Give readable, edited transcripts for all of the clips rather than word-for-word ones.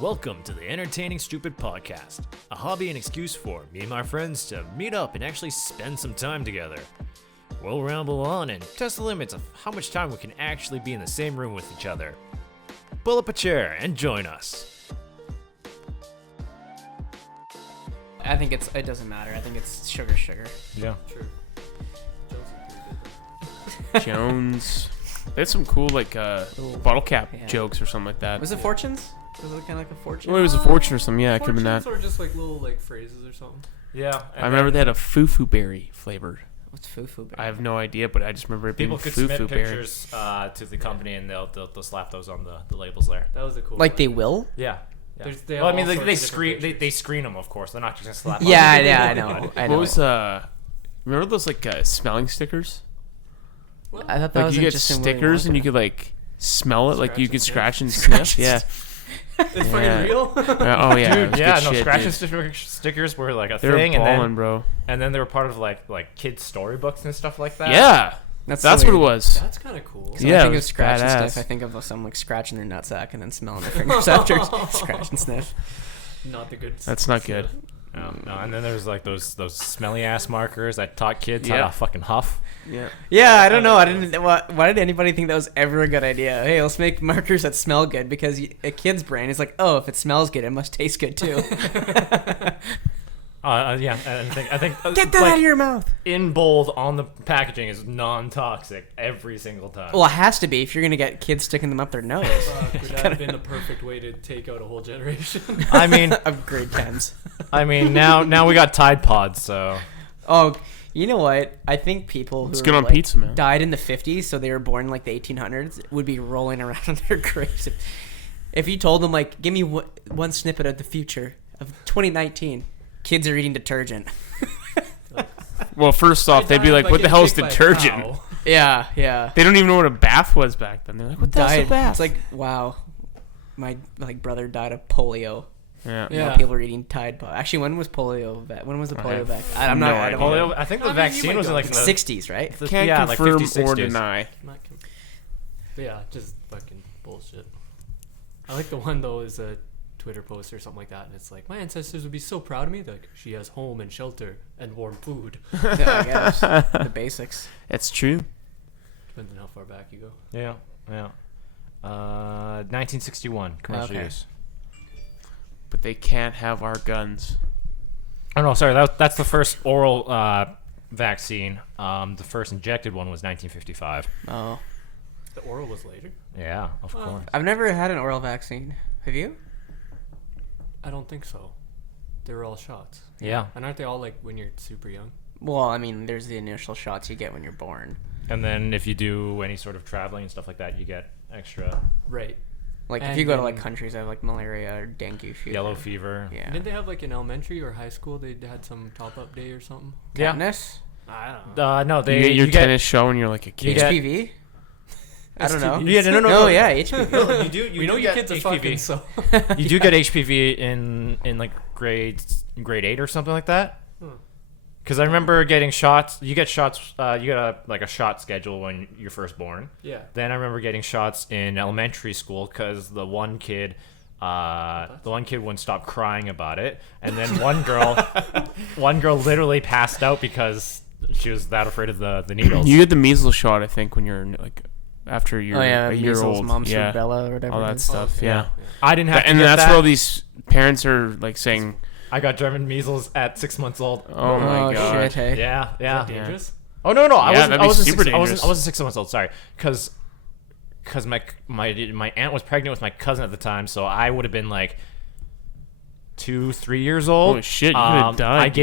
Welcome to the Entertaining Stupid Podcast, a hobby and excuse for me and my friends to meet up and actually spend some time together. We'll ramble on and test the limits of how much time we can actually be in the same room with each other. Pull up a chair and join us. I think it doesn't matter. I think it's sugar. Yeah. Sure. Jones. They had some cool bottle cap jokes or something like that. Was it fortunes? Was it kind of like a fortune? Well, it was a fortune or something. Yeah, it could have been that. Or just like little like phrases or something. Yeah. I remember they had a foo-foo berry flavor. What's foo-foo berry? I have no idea, but I just remember it being People could foo-foo submit berry. pictures to the company and they'll slap those on the labels there. That was a cool. Like one. they will? Yeah. They Well, I mean, have all they sorts of screen different they screen them, of course. They're not just gonna slap. Yeah, on I know. I know. What was remember those smelling stickers? I thought that was You get interesting. stickers and you could smell it. Scratch You and could sniff. scratch and sniff. Yeah. It's fucking Yeah. real. Oh yeah. it Dude, was yeah, good no, shit, scratch dude. and stickers were like a They were thing, balling, bro. and then they were part of like kids' storybooks and stuff like that. Yeah. That's what it was. That's kind of cool. So Yeah, I it think of was scratch and badass. sniff. I think of someone scratching their nutsack and then smelling their fingers after scratch and sniff. Not the good. That's not good. No, and then there was like those smelly ass markers that taught kids how Yeah. to fucking huff. Yeah. Yeah, I don't know. I didn't. Why did anybody think that was ever a good idea? Hey, let's make markers that smell good because a kid's brain is like, oh, if it smells good, it must taste good too. Yeah, and I think Get that out of your mouth. in bold on the packaging is non-toxic every single time. Well, it has to be if you're gonna get kids sticking them up their nose. Would that have been the perfect way to take out a whole generation? I mean, Of grade 10s. now we got Tide Pods, so Oh, you know what? I think people who Let's are, get on like, pizza, man. died in the 50s, so they were born in like the 1800s, would be rolling around in their graves. If you told them, like, give me one snippet of the future of 2019, kids are eating detergent. Well, first off, they'd be like, "What the hell is detergent?" Yeah. They don't even know what a bath was back then. They're like, "What the hell's a Died. bath?" It's like, wow, my brother died of polio. yeah. Now Yeah. people are eating Tide Pod. Actually, when was polio? When was the polio have back? I'm not. no I don't idea. know. polio. I think I the mean, you vaccine might was in go like with the 60s, right? Can't yeah, like confirm 50s, or 60s. deny. But yeah, just fucking bullshit. I like the one though is a Twitter post or something like that, and it's like, my ancestors would be so proud of me. Like, she has home and shelter and warm food. Yeah, I guess the basics. It's true. Depends on how far back you go. Yeah. 1961 commercial Okay. use. But they can't have our guns. Oh no, sorry. That's the first oral vaccine. The first injected one was 1955. Oh, The oral was later. Yeah, of course. I've never had an oral vaccine. Have you? I don't think so. They were all shots. Yeah, And aren't they all like when you're super young? Well, I mean, there's the initial shots you get when you're born. and then if you do any sort of traveling and stuff like that, you get extra Right. Like if And you go to then- like countries that have like malaria or dengue fever. yellow fever. Yeah. Didn't they have like in elementary or high school they had some top up day or something? Yeah. Tetanus? I don't know. No, You they get your you get- tennis show when you're like a You kid. get- HPV? I don't know. Yeah, no. No, yeah, HPV. No, you do. You We know do your get kids are HPV. fucking so. You do get HPV in like grade 8 or something like that. Because I remember getting shots. You get shots. You get a shot schedule when you're first born. Yeah. Then I remember getting shots in elementary school because the one kid wouldn't stop crying about it, and then one girl literally passed out because she was that afraid of the needles. You get the measles shot, I think, when you're after you're Oh yeah, a year measles, old. mumps, yeah. rubella, or whatever. All it that is. stuff. okay. Yeah. I didn't have to And get that's that. where all these parents are like saying, I got German measles at 6 months old. "Oh my Oh god." shit! Hey. Yeah, yeah. Dangerous. Oh no, I Yeah, wasn't. that'd I be wasn't super 6, I wasn't dangerous. 6 months old. Sorry, because my aunt was pregnant with my cousin at the time, so I would have been like 2-3 years old. Holy shit, you could've died, I dude.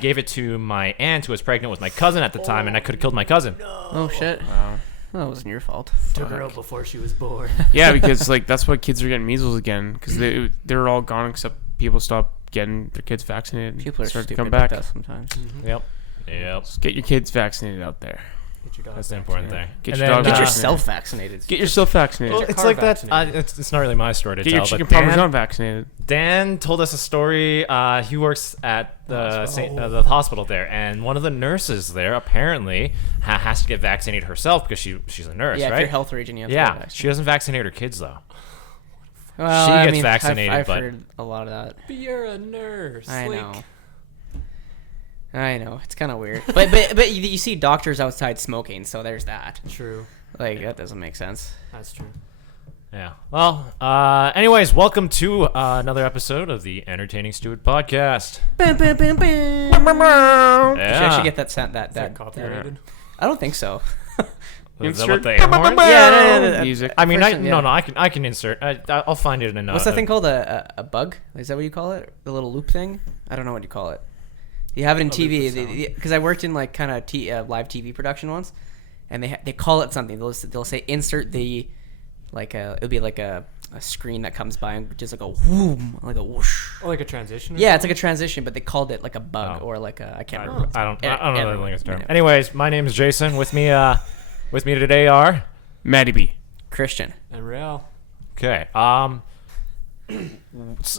gave it to my aunt who was pregnant with my cousin at the time, and I could have killed my cousin. Oh shit! Wow. That wasn't your fault. Took her out before she was born. Yeah, because that's why kids are getting measles again, because they're all gone except people stop getting their kids vaccinated. People are start to stupid come back. like that sometimes. Yep. Just get your kids vaccinated out there. Get your dog That's the back. important thing. Get And your then, dog Get vaccinated. yourself vaccinated. Get yourself vaccinated. Well, it's car like that. vaccinated. It's not really my story to Get tell. your chicken but parmesan vaccinated. Dan told us a story. He works at the Hospital. the hospital there, and one of the nurses there apparently has to get vaccinated herself because she's a nurse, Yeah, right? if you're health region, you have to get Yeah, vaccinated. she doesn't vaccinate her kids though. Well, She I gets mean, vaccinated, I've but heard a lot of that. But you're a nurse. I like, know. I know. It's kind of weird. But you see doctors outside smoking, so there's that. True. Like, that doesn't make sense. That's true. yeah. Well, anyways, welcome to another episode of the Entertaining Stupid Podcast. Bam, bam, bam, bam. Yeah. You should actually get that sound. That Is that copyrighted? I don't think so. Is that Insert what the air horn? Yeah, no, Music. I mean, Person, yeah. no, I can insert. I'll find it in a. What's that thing called? A bug? Is that what you call it? The little loop thing? I don't know what you call it. You have it in A loop of TV sound. because I worked in like kind of live TV production once, and they call it something. They'll say insert the it'll be like a screen that comes by and just like a whoom, like a whoosh. Oh, like a transition? Or Yeah, it's something? like a transition, but they called it like a bug Oh. or like a I can't I remember. don't know the latest term. Yeah. Anyways, my name is Jayson. With me today are. Maddie B. Christian. And Real. Okay.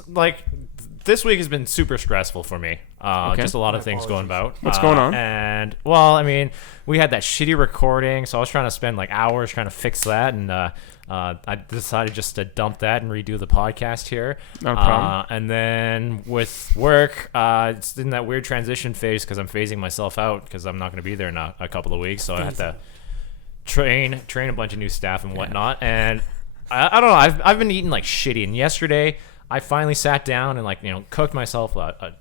Like this week has been super stressful for me. Okay. Just a lot of My things going apologies. about. What's going on? And well, I mean, we had that shitty recording, so I was trying to spend like hours trying to fix that, and I decided just to dump that and redo the podcast here. No problem. And then with work, it's in that weird transition phase because I'm phasing myself out because I'm not going to be there in a couple of weeks, so I have to train a bunch of new staff and whatnot. And I don't know. I've been eating like shitty. And yesterday, I finally sat down and cooked myself a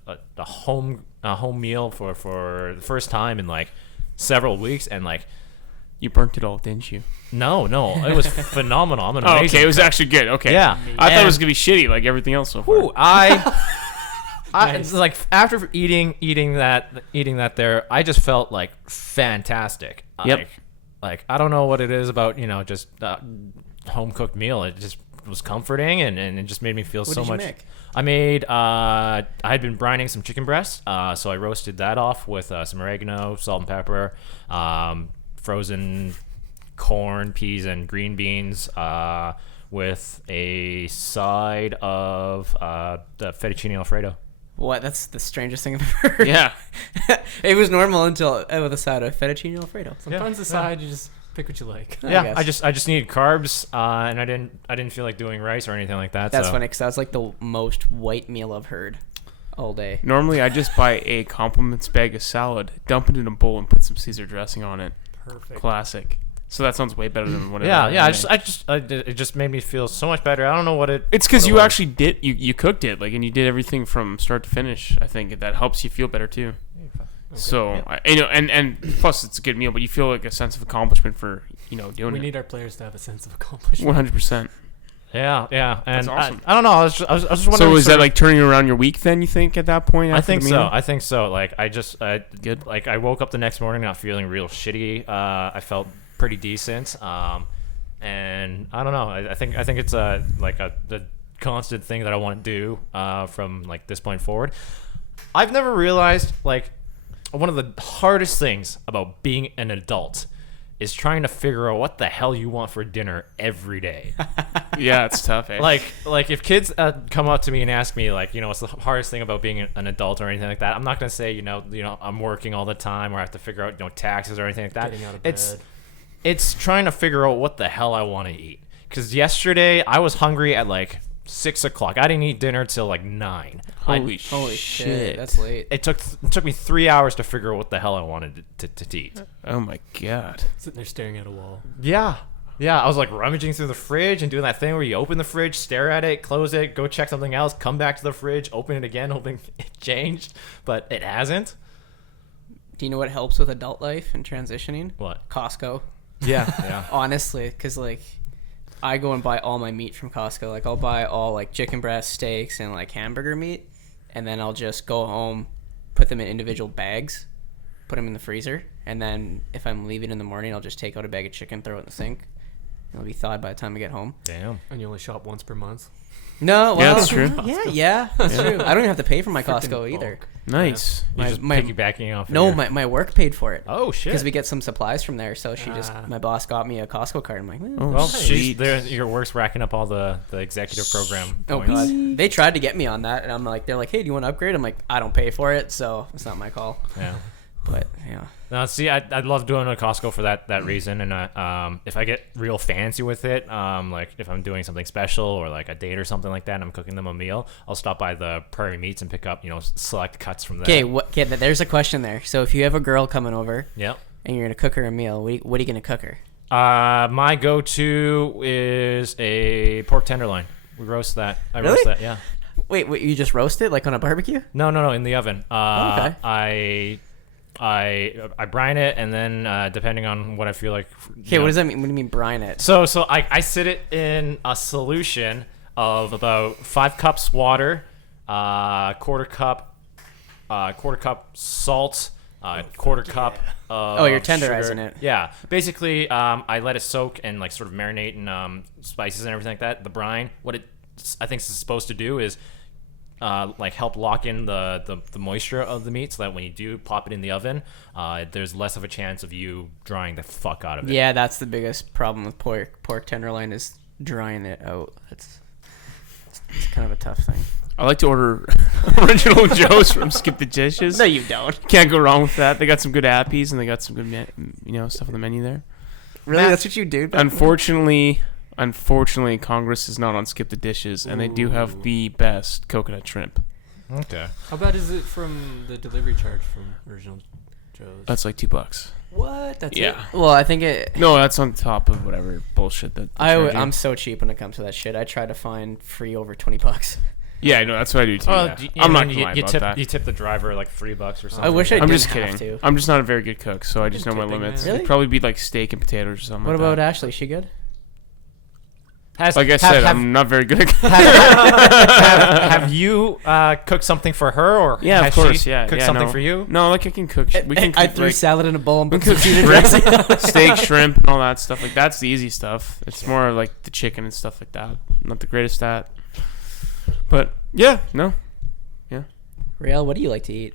home meal for the first time in like several weeks. And like, You burnt it all, didn't you? no, it was phenomenal. I'm an Oh, amazing okay. It was cook. actually good. Okay. Yeah. I thought it And- was gonna be shitty like everything else so far. Ooh, I Nice. like after eating that there, I just felt like fantastic. Yep. Like I don't know what it is about just home cooked meal. It just was comforting and it just made me feel What so did you much. make? I made I had been brining some chicken breasts, so I roasted that off with some oregano, salt and pepper, frozen corn, peas, and green beans. With a side of the fettuccine alfredo. What? That's the strangest thing I've ever heard. Yeah. It was normal until with a side of fettuccine alfredo. Sometimes the side, you just pick what you like. Yeah, guess. I just needed carbs, and I didn't feel like doing rice or anything like that. That's so. funny because that's like the most white meal I've heard all day. Normally, I just buy a compliments bag of salad, dump it in a bowl, and put some Caesar dressing on it. Perfect. Classic. So that sounds way better than what. Yeah. It just made me feel so much better. I don't know what it. It's because what it you was. actually did you cooked it and you did everything from start to finish. I think that helps you feel better too. So and plus it's a good meal, but you feel like a sense of accomplishment for doing We it. need our players to have a sense of accomplishment. 100%. Yeah, and That's awesome. I don't know. I was just wondering. So is sort that of- like turning around your week then? You think at that point? I after think the so. meal? I think so. Like I just Good. Like I woke up the next morning not feeling real shitty. I felt pretty decent. And I don't know. I think it's the constant thing that I want to do from like this point forward. I've never realized like one of the hardest things about being an adult is trying to figure out what the hell you want for dinner every day. Yeah, it's tough. Eh? like if kids come up to me and ask me like what's the hardest thing about being an adult or anything like that, I'm not gonna say I'm working all the time or I have to figure out taxes or anything like that. Getting out of bed. It's trying to figure out what the hell I want to eat. Because yesterday I was hungry at like 6 o'clock. I didn't eat dinner till like 9. Holy Holy shit! shit, that's late. It took me 3 hours to figure out what the hell I wanted to eat. Oh my god! Sitting there staring at a wall. Yeah. I was like rummaging through the fridge and doing that thing where you open the fridge, stare at it, close it, go check something else, come back to the fridge, open it again, hoping it changed, but it hasn't. Do you know what helps with adult life and transitioning? What? Costco. Yeah. Honestly, because like I go and buy all my meat from Costco. Like I'll buy all like chicken breast steaks and like hamburger meat, and then I'll just go home, put them in individual bags, put them in the freezer, and then if I'm leaving in the morning, I'll just take out a bag of chicken, throw it in the sink. It'll be thawed by the time I get home. Damn. And you only shop once per month. No, well, Yeah, that's true. Yeah, that's true. I don't even have to pay for my Frickin' Costco either. bulk. Nice. You're My- just my- piggybacking off. No, your- my work paid for it. Oh shit. Because we get some supplies from there, so my boss got me a Costco card. I'm like, Oh, Well, sweet. your work's racking up all the executive program oh points. god, they tried to get me on that, and I'm like, they're like, hey, do you want to upgrade? I'm like, I don't pay for it, so it's not my call. Yeah. But Yeah. No, see, I love doing it at Costco for that reason, and if I get real fancy with it, like if I'm doing something special or like a date or something like that, and I'm cooking them a meal, I'll stop by the Prairie Meats and pick up, select cuts from there. Okay, there's a question there. So if you have a girl coming over, Yep. and you're gonna cook her a meal, what are you gonna cook her? My go-to is a pork tenderloin. We roast that. I Really? roast that. Yeah. Wait, you just roast it like on a barbecue? No, in the oven. Okay. I brine it, and then depending on what I feel like. Okay, what does that mean? What do you mean brine it? So I sit it in a solution of about 5 cups water, quarter cup salt, quarter cup. You're tenderizing sugar. it. Yeah, basically, I let it soak and like sort of marinate in spices and everything like that. The brine, what it I think is supposed to do is like help lock in the moisture of the meat, so that when you do pop it in the oven, there's less of a chance of you drying the fuck out of it. Yeah, that's the biggest problem with pork tenderloin is drying it out. It's kind of a tough thing. I like to order Original Joe's from Skip the Dishes. No, you don't. Can't go wrong with that. They got some good appies and they got some good, stuff on the menu there. Really, that's what you do? Unfortunately, Congress is not on Skip the Dishes, and they do have the best coconut shrimp. Okay. How bad is it from the delivery charge from Original Joe's? That's like $2. What? That's Yeah. it? Well, I think it. No, that's on top of whatever bullshit that. they charge you. I'm so cheap when it comes to that shit. I try to find free over $20. Yeah, I know. That's what I do too. Oh, Yeah. I'm not gonna lie about tip, that. You tip the driver like $3 or something. I wish I I'm didn't just have kidding. to. I'm just not a very good cook, so I just know my tipping, limits. man. Really? It'd probably be like steak and potatoes or something. What like about that. Ashley? She good? Like I said, I'm not very good at have you cooked something for her, or Yeah, has of course. she Yeah, cooked yeah, something no. for you? No, like I can cook. We can I cook threw like, salad in a bowl and we put can some cook dressing. steak, shrimp, and all that stuff. Like that's the easy stuff. It's more like the chicken and stuff like that. Not the greatest at. But yeah, no. Real, what do you like to eat?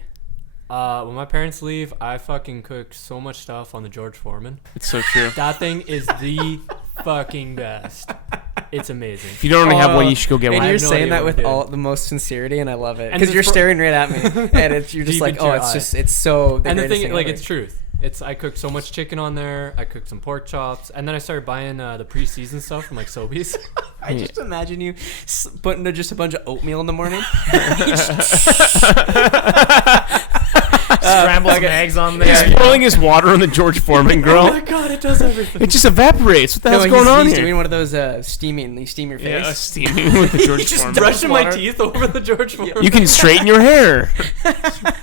When my parents leave, I fucking cook so much stuff on the George Foreman. It's so true. That thing is the fucking best. It's amazing. If you don't already have one, you should go get And one. I you're have no saying idea that what with I'm all doing. the most sincerity, and I love it And because the you're fr- staring right at me, and you're just Deep like, into oh, your it's so. The And the greatest thing, like, ever. it's truth. I cooked so much chicken on there. I cooked some pork chops, and then I started buying the pre-seasoned stuff from like Sobeys. I just imagine you putting just a bunch of oatmeal in the morning. Scrambled some eggs on there. He's pouring his water on the George Foreman grill. Oh my god, it does everything. It just evaporates. What the hell's No, going on he's here? doing one of those steaming. You steam your face. Yeah, steaming with the George Foreman. Brushing my water. teeth over the George Foreman. You can straighten your hair.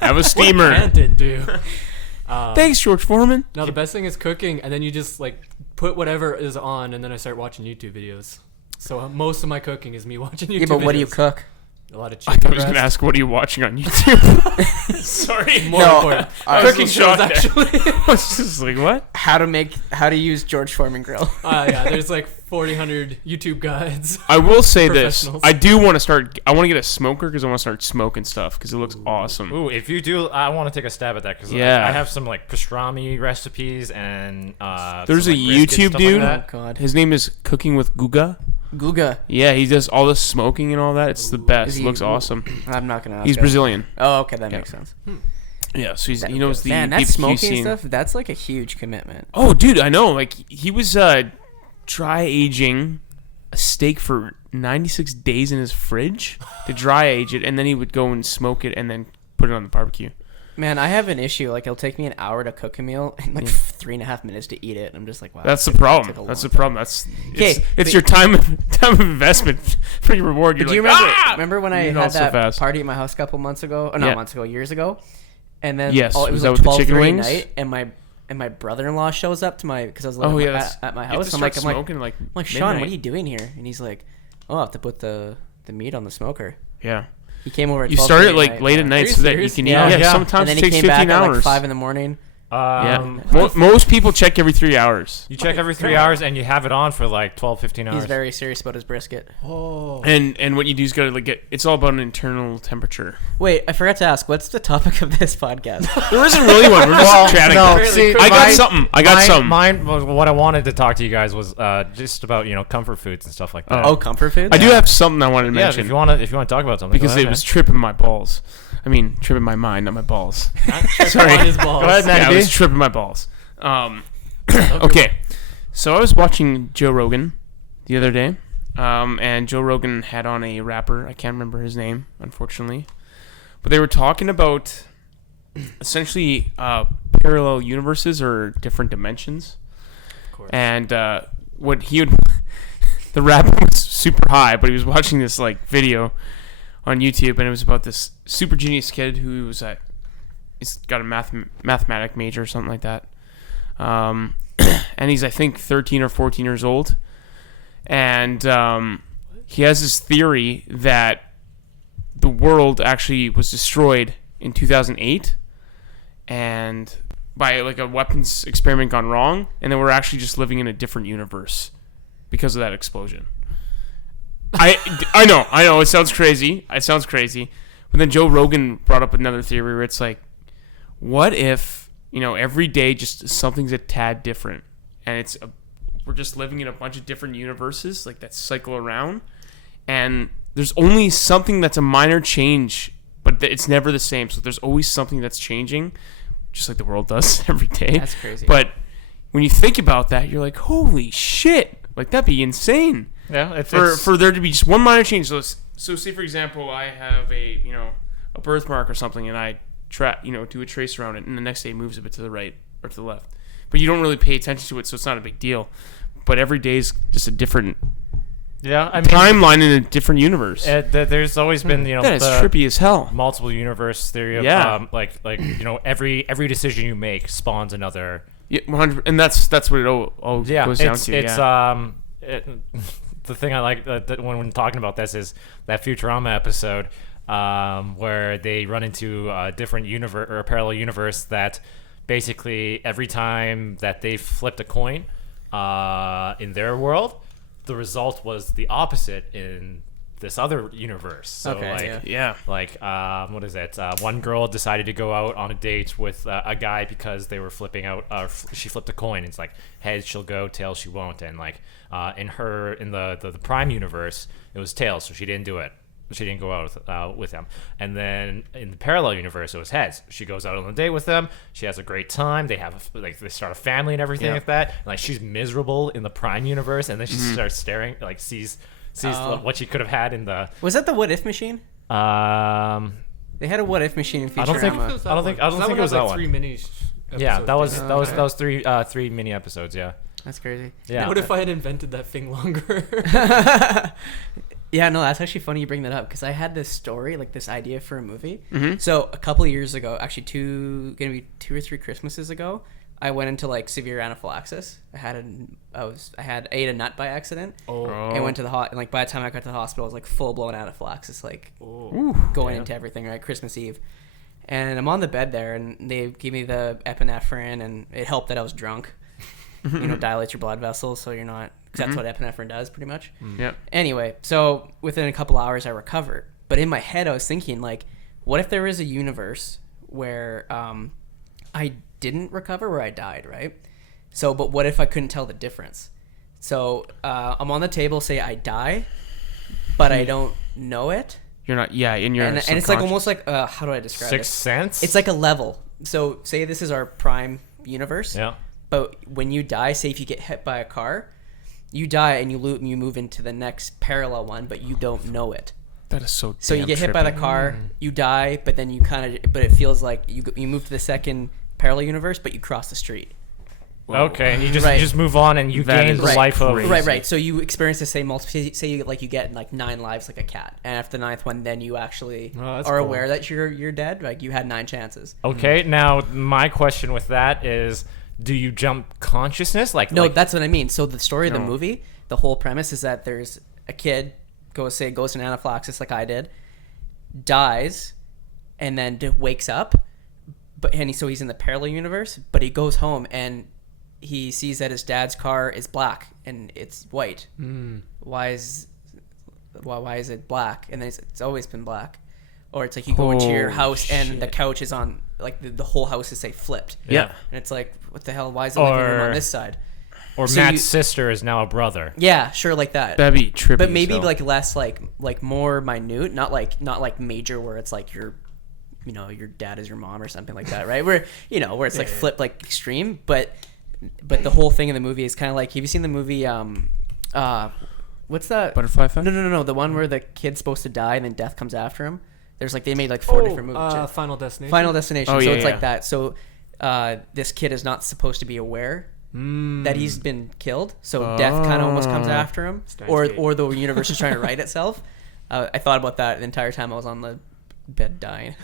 Have a What steamer. can't it do? Thanks, George Foreman. Now the best thing is cooking, and then you just like put whatever is on, and then I start watching YouTube videos. So most of my cooking is me watching YouTube. Yeah, but what do you videos. cook? A lot of I chicken thought I was going to breast. ask, what are you watching on YouTube? Sorry. More No, important. Cooking shows shows, actually. I was just like, what? How to use George Foreman grill. Yeah, there's like 4,000 YouTube guides. I will say this. Professionals. I do want to start. I want to get a smoker because I want to start smoking stuff because it looks awesome. Ooh, if you do, I want to take a stab at that because Yeah. I have some like pastrami recipes and There's some, a like, brisket, YouTube stuff dude. Like that. God. His name is Cooking with Guga. Guga. Yeah, he does all the smoking and all that. It's the best. Is It he- looks awesome. I'm not gonna ask. He's him. Brazilian. Oh, okay, that Yeah. makes sense. Yeah, so he knows the Man, that BBQ smoking scene. stuff, that's like a huge commitment. Oh, dude, I know. Like he was dry aging a steak for 96 days in his fridge to dry age it, and then he would go and smoke it and then put it on the barbecue. Man, I have an issue. Like, it'll take me an hour to cook a meal and like 3.5 minutes to eat it. I'm just like, wow. That's the that took problem. a That's the long time. problem. That's Okay, it's but- your time of investment for your reward. You're But do you like, remember? "Ah!" Remember when I You know, had so that fast. party at my house a couple months ago? Or not Yeah. months ago, years ago. And then Yes, it was was that like with the chicken 12:30 wings? night, and my brother-in-law shows up to my because I was living Oh yeah, at my you have house. to I'm like, start smoking like Sean, what are midnight. you doing here? And he's like, oh, I have to put the meat on the smoker. Yeah, He came over at you 12:30 start it at like night. late at Are night you so that you serious? can eat. Yeah. Yeah, Yeah. sometimes And then it he takes came 15 back at hours. like 5 in the morning. Yeah, most people check every 3 hours. You check every 3 hours and you have it on for like 12, 15 hours. He's very serious about his brisket. Oh. And what you do is gotta like get. It's all about an internal temperature. Wait, I forgot to ask. What's the topic of this podcast? There isn't really one. We're just chatting. no, Really see, quick. I got mine- something. I got something. Mine was what I wanted to talk to you guys was just about comfort foods and stuff like that. Oh, comfort food? I do have something I wanted to yeah. mention If you want to talk about something, because go ahead, it was tripping my balls. tripping my mind, not my balls. Sorry. On his balls. Go ahead, Yeah, I Maddie. was tripping my balls. Okay, so I was watching Joe Rogan the other day, and Joe Rogan had on a rapper. I can't remember his name, unfortunately, but they were talking about essentially parallel universes or different dimensions. Of course. And what he would, the rapper was super high, but he was watching this like video on YouTube, and it was about this super genius kid who was he's got a mathematic major or something like that. And he's, I think, 13 or 14 years old. And he has this theory that the world actually was destroyed in 2008 and by like a weapons experiment gone wrong, and then we're actually just living in a different universe because of that explosion. I know, it sounds crazy. But then Joe Rogan brought up another theory where it's like, what if, every day just something's a tad different, and we're just living in a bunch of different universes like that cycle around, and there's only something that's a minor change, but it's never the same. So there's always something that's changing, just like the world does every day. That's crazy. But when you think about that, you're like, holy shit, like that'd be insane. Yeah, For there to be just one minor change. So say for example, I have a birthmark or something, and I do a trace around it, and the next day it moves a bit to the right or to the left, but you don't really pay attention to it, so it's not a big deal. But every day is just a different timeline in a different universe. There's always been that is trippy as hell. multiple universe theory of like every decision you make spawns another. Yeah, 100, and that's what it all goes down to. The thing I like when talking about this is that Futurama episode where they run into a different universe or a parallel universe that basically every time that they flipped a coin in their world, the result was the opposite in this other universe. So what is it? One girl decided to go out on a date with a guy because they were flipping out. She flipped a coin. It's like heads she'll go, tails she won't. And like in the Prime universe, it was tails, so she didn't do it. She didn't go out with him. And then in the parallel universe, it was heads. She goes out on a date with them. She has a great time. They have they start a family and everything like that. And like she's miserable in the Prime universe, and then she starts staring, like sees what she could have had in the. Was that the What If machine? They had a What If machine in Futurama. I don't think it was that one. 3 mini. Yeah, that was three mini episodes. Yeah. That's crazy. Yeah. What if I had invented that thing longer? Yeah, no, that's actually funny you bring that up, because I had this story, like this idea for a movie. Mm-hmm. So a couple of years ago, actually 2 or 3 Christmases ago, I went into like severe anaphylaxis. I ate a nut by accident. And went to the and like by the time I got to the hospital, I was like full blown anaphylaxis, like going into everything, right? Christmas Eve. And I'm on the bed there, and they gave me the epinephrine, and it helped that I was drunk. Dilates your blood vessels, so you're not. Because that's what epinephrine does, pretty much. Yeah. Anyway, so within a couple hours, I recovered. But in my head, I was thinking, like, what if there is a universe where I didn't recover, where I died, right? So, but what if I couldn't tell the difference? So I'm on the table, say I die, but I don't know it. You're not, in your and it's like almost like, how do I describe it? Sixth Sense? It's like a level. So say this is our Prime universe. Yeah. But when you die, say if you get hit by a car, you die and you move into the next parallel one, but you don't know it. That is so. So you get hit by the car, you die, but then but it feels like you move to the second parallel universe, but you cross the street. Whoa. Okay, and you just move on, and you gain the life of right. So you experience the same multiple. Say you get like 9 lives like a cat, and after the 9th one, then you actually are aware that you're dead. Like you had 9 chances. Okay, now my question with that is, do you jump consciousness? No, that's what I mean. So the story of the movie, the whole premise is that there's a kid goes in anaphylaxis like I did, dies, and then wakes up, so he's in the parallel universe, but he goes home and he sees that his dad's car is black and it's white. Why is it black? And then it's always been black. Or it's like you go into your house and the couch is on, like the whole house is say flipped. Yeah. And it's like, what the hell? Why is the living room on this side? Or so Matt's sister is now a brother. Yeah, sure, like that. That'd be trippy. But maybe like less like more minute, not like major where it's like you're your dad is your mom or something like that, right? Where it's like Yeah. flipped like extreme, but the whole thing in the movie is kind of like, have you seen the movie what's that? Butterfly Effect? No, the one where the kid's supposed to die and then death comes after him. There's like, they made like 4 different movies. Final Destination. Final Destination. Oh, So yeah, it's yeah. like that. So this kid is not supposed to be aware that he's been killed. So death kind of almost comes after him, Steins or Gate. or the universe is trying to right itself. I thought about that the entire time I was on the bed dying.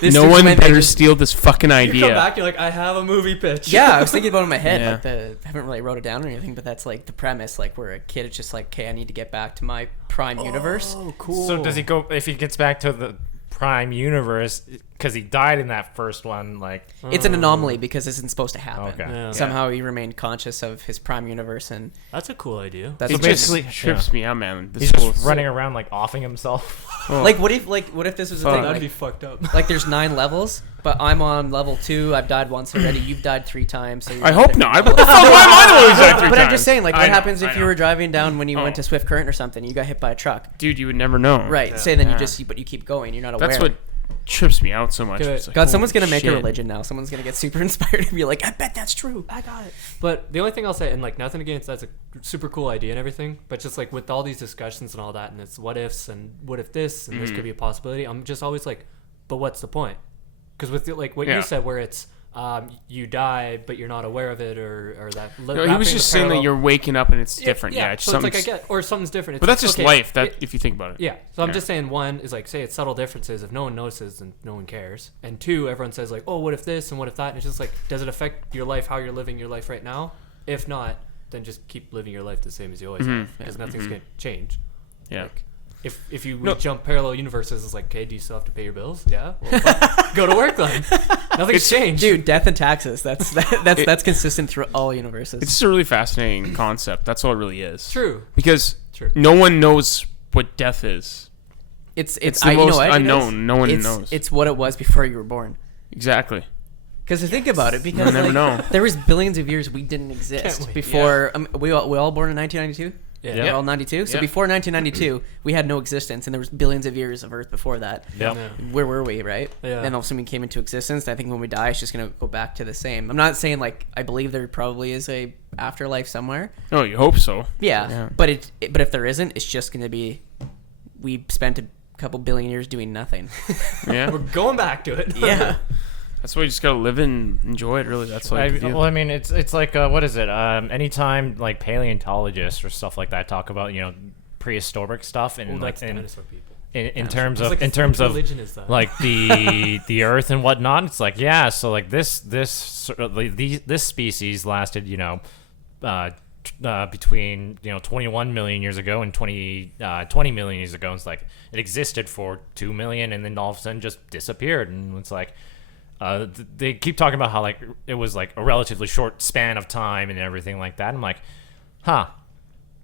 This No dude one went and better just- steal this fucking You idea. come back, you're like, I have a movie pitch. Yeah, I was thinking about it in my head. Yeah. Like I haven't really wrote it down or anything, but that's like the premise. Like where a kid is just like, okay, I need to get back to my prime universe. Oh, cool. So does he go if he gets back to the prime universe because he died in that first one? Like, It's an anomaly because this isn't supposed to happen. Okay. Yeah. Somehow he remained conscious of his prime universe, and That's a cool idea. that's It what just basically- trips me out, man. This he's whole- just running around like offing himself. Oh. Like what if this was a Fuck. thing? That'd Like, be fucked up. like there's 9 levels, but I'm on level 2. I've died once already. You've died 3 times. So you're I on hope different not. levels. What the fuck? Why am I the one who's died 3 But times? I'm just saying, like, I what know, happens I if know. you were driving down when you Oh. went to Swift Current or something? You got hit by a truck, Dude, you would never know. right? Yeah. Say then Yeah. but you keep going. You're not aware. That's what trips me out so much. Good. It's like, God, someone's holy gonna make a shit. religion now. Someone's gonna get super inspired and be like, I bet that's true. I got it. But the only thing I'll say, and like nothing against that's a super cool idea and everything, but just like with all these discussions and all that, and it's what ifs and what if this and this could be a possibility. I'm just always like, but what's the point? Because with like what Yeah. you said, where it's you die but you're not aware of it, or that. No, he was just saying that you're waking up and it's different. Yeah, it's so it's like I something. get, or something's different. It's But that's like, just okay, life. That it- if you think about it. Yeah. So I'm Yeah. just saying, one is like, say it's subtle differences. If no one notices, then no one cares. And 2, everyone says like, oh, what if this and what if that? And it's just like, does it affect your life, how you're living your life right now? If not, then just keep living your life the same as you always have, because nothing's going to change. Yeah. Like, if you No. jump parallel universes, it's like, okay, do you still have to pay your bills? Yeah. Well, fuck, go to work then. Nothing's changed. Dude, death and taxes. That's consistent through all universes. It's just a really fascinating concept. That's all it really is. True. Because True. no one knows what death is. It's the you know most what it is? unknown. No one It's- knows. It's what it was before you were born. Exactly. Because think about it, because You'll never know. there was billions of years we didn't exist wait. before. We all born in 1992. Yeah. We're all 92. So Yeah. before 1992, we had no existence, and there was billions of years of Earth before that. Yep. Yeah. Where were we, right? Yeah. And all of a sudden we came into existence. And I think when we die, it's just gonna go back to the same. I'm not saying like I believe there probably is a afterlife somewhere. Oh, you hope so. Yeah, Yeah. but but if there isn't, it's just gonna be we spent a couple billion years doing nothing. Yeah. We're going back to it. Yeah. That's why you just gotta live and enjoy it. Really, that's all you can do. Well, I mean, it's like what is it? Anytime like paleontologists or stuff like that talk about prehistoric stuff and Oh, like that's dinosaur people. in terms It's of like, in terms what of religion is that? like the Earth and whatnot, it's like so like this species lasted between 21 million years ago and 20 million years ago. It's like it existed for 2 million and then all of a sudden just disappeared, and it's like they keep talking about how like it was like a relatively short span of time and everything like that. I'm like,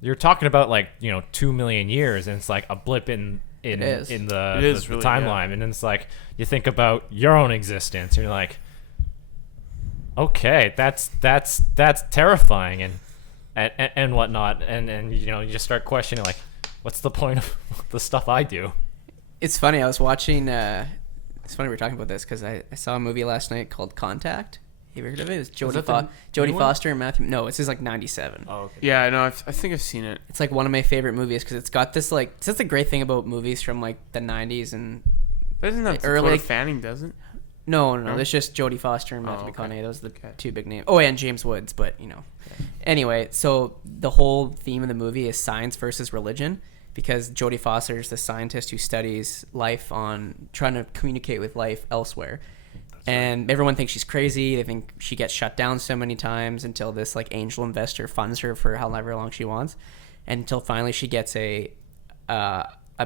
you're talking about like 2 million years, and it's like a blip in is. the, It is the really, timeline, and then it's like you think about your own existence, and you're like, okay, that's terrifying and whatnot, and you just start questioning like, what's the point of the stuff I do? It's funny. I was watching. It's funny we're talking about this because I saw a movie last night called Contact. You ever heard of it? It's that the Jodie new one? Foster and Matthew. No, it's just like 97. Oh, okay. Yeah, no, I think I've seen it. It's like one of my favorite movies because it's got this like. That's the great thing about movies from like the 90s and But isn't that Early- Dakota Fanning doesn't? no, No? it's just Jodie Foster and Matthew Oh, okay. McConaughey. Those are the Okay. 2 big names. Oh, and James Woods, but Anyway, so the whole theme of the movie is science versus religion because Jodie Foster is the scientist who studies life on trying to communicate with life elsewhere. And everyone thinks she's crazy. They think she gets shut down so many times until this like angel investor funds her for however long she wants, and until finally she gets a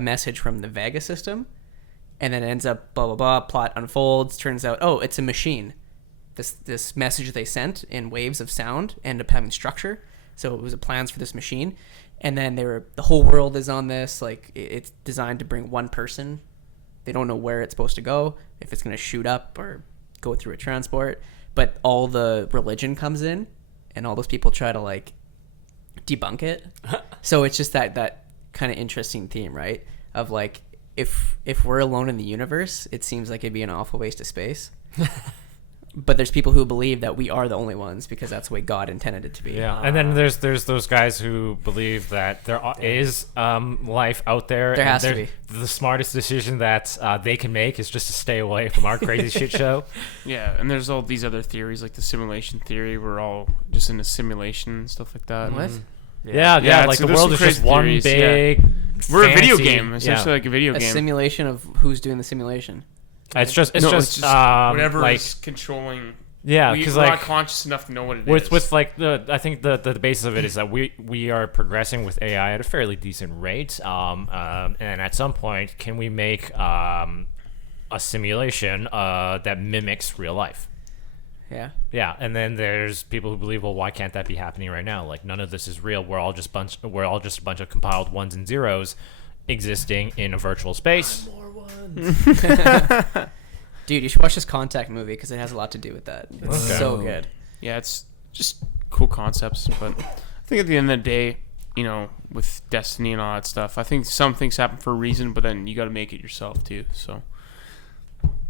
message from the Vega system, and then it ends up blah blah blah. Plot unfolds. Turns out, oh, it's a machine. This message they sent in waves of sound ended up having structure. So it was plans for this machine, and then the whole world is on this. Like it's designed to bring one person. They don't know where it's supposed to go, if it's going to shoot up or go through a transport. But all the religion comes in, and all those people try to like debunk it. So it's just that kind of interesting theme, right? Of like if we're alone in the universe, it seems like it'd be an awful waste of space. But there's people who believe that we are the only ones because that's the way God intended it to be. Yeah, and then there's those guys who believe that there is life out there. There and has to be. The smartest decision that they can make is just to stay away from our crazy shit show. Yeah, and there's all these other theories like the simulation theory. We're all just in a simulation and stuff like that. What? Yeah, like so the there's world some is just crazy one theories, big. We're a video fancy- game, essentially like a video A game. simulation of who's doing the simulation. It's just whatever like is controlling. yeah, We're because not like conscious enough to know what it is. with like I think the basis of it is that we are progressing with AI at a fairly decent rate. And at some point, can we make a simulation that mimics real life? Yeah. Yeah, and then there's people who believe, well, why can't that be happening right now? Like none of this is real. We're all just a bunch of compiled ones and zeros existing in a virtual space. More ones. Dude, you should watch this Contact movie because it has a lot to do with that. It's Okay. so good. Yeah, it's just cool concepts, but I think at the end of the day, you know, with destiny and all that stuff, I think some things happen for a reason, but then you got to make it yourself too. So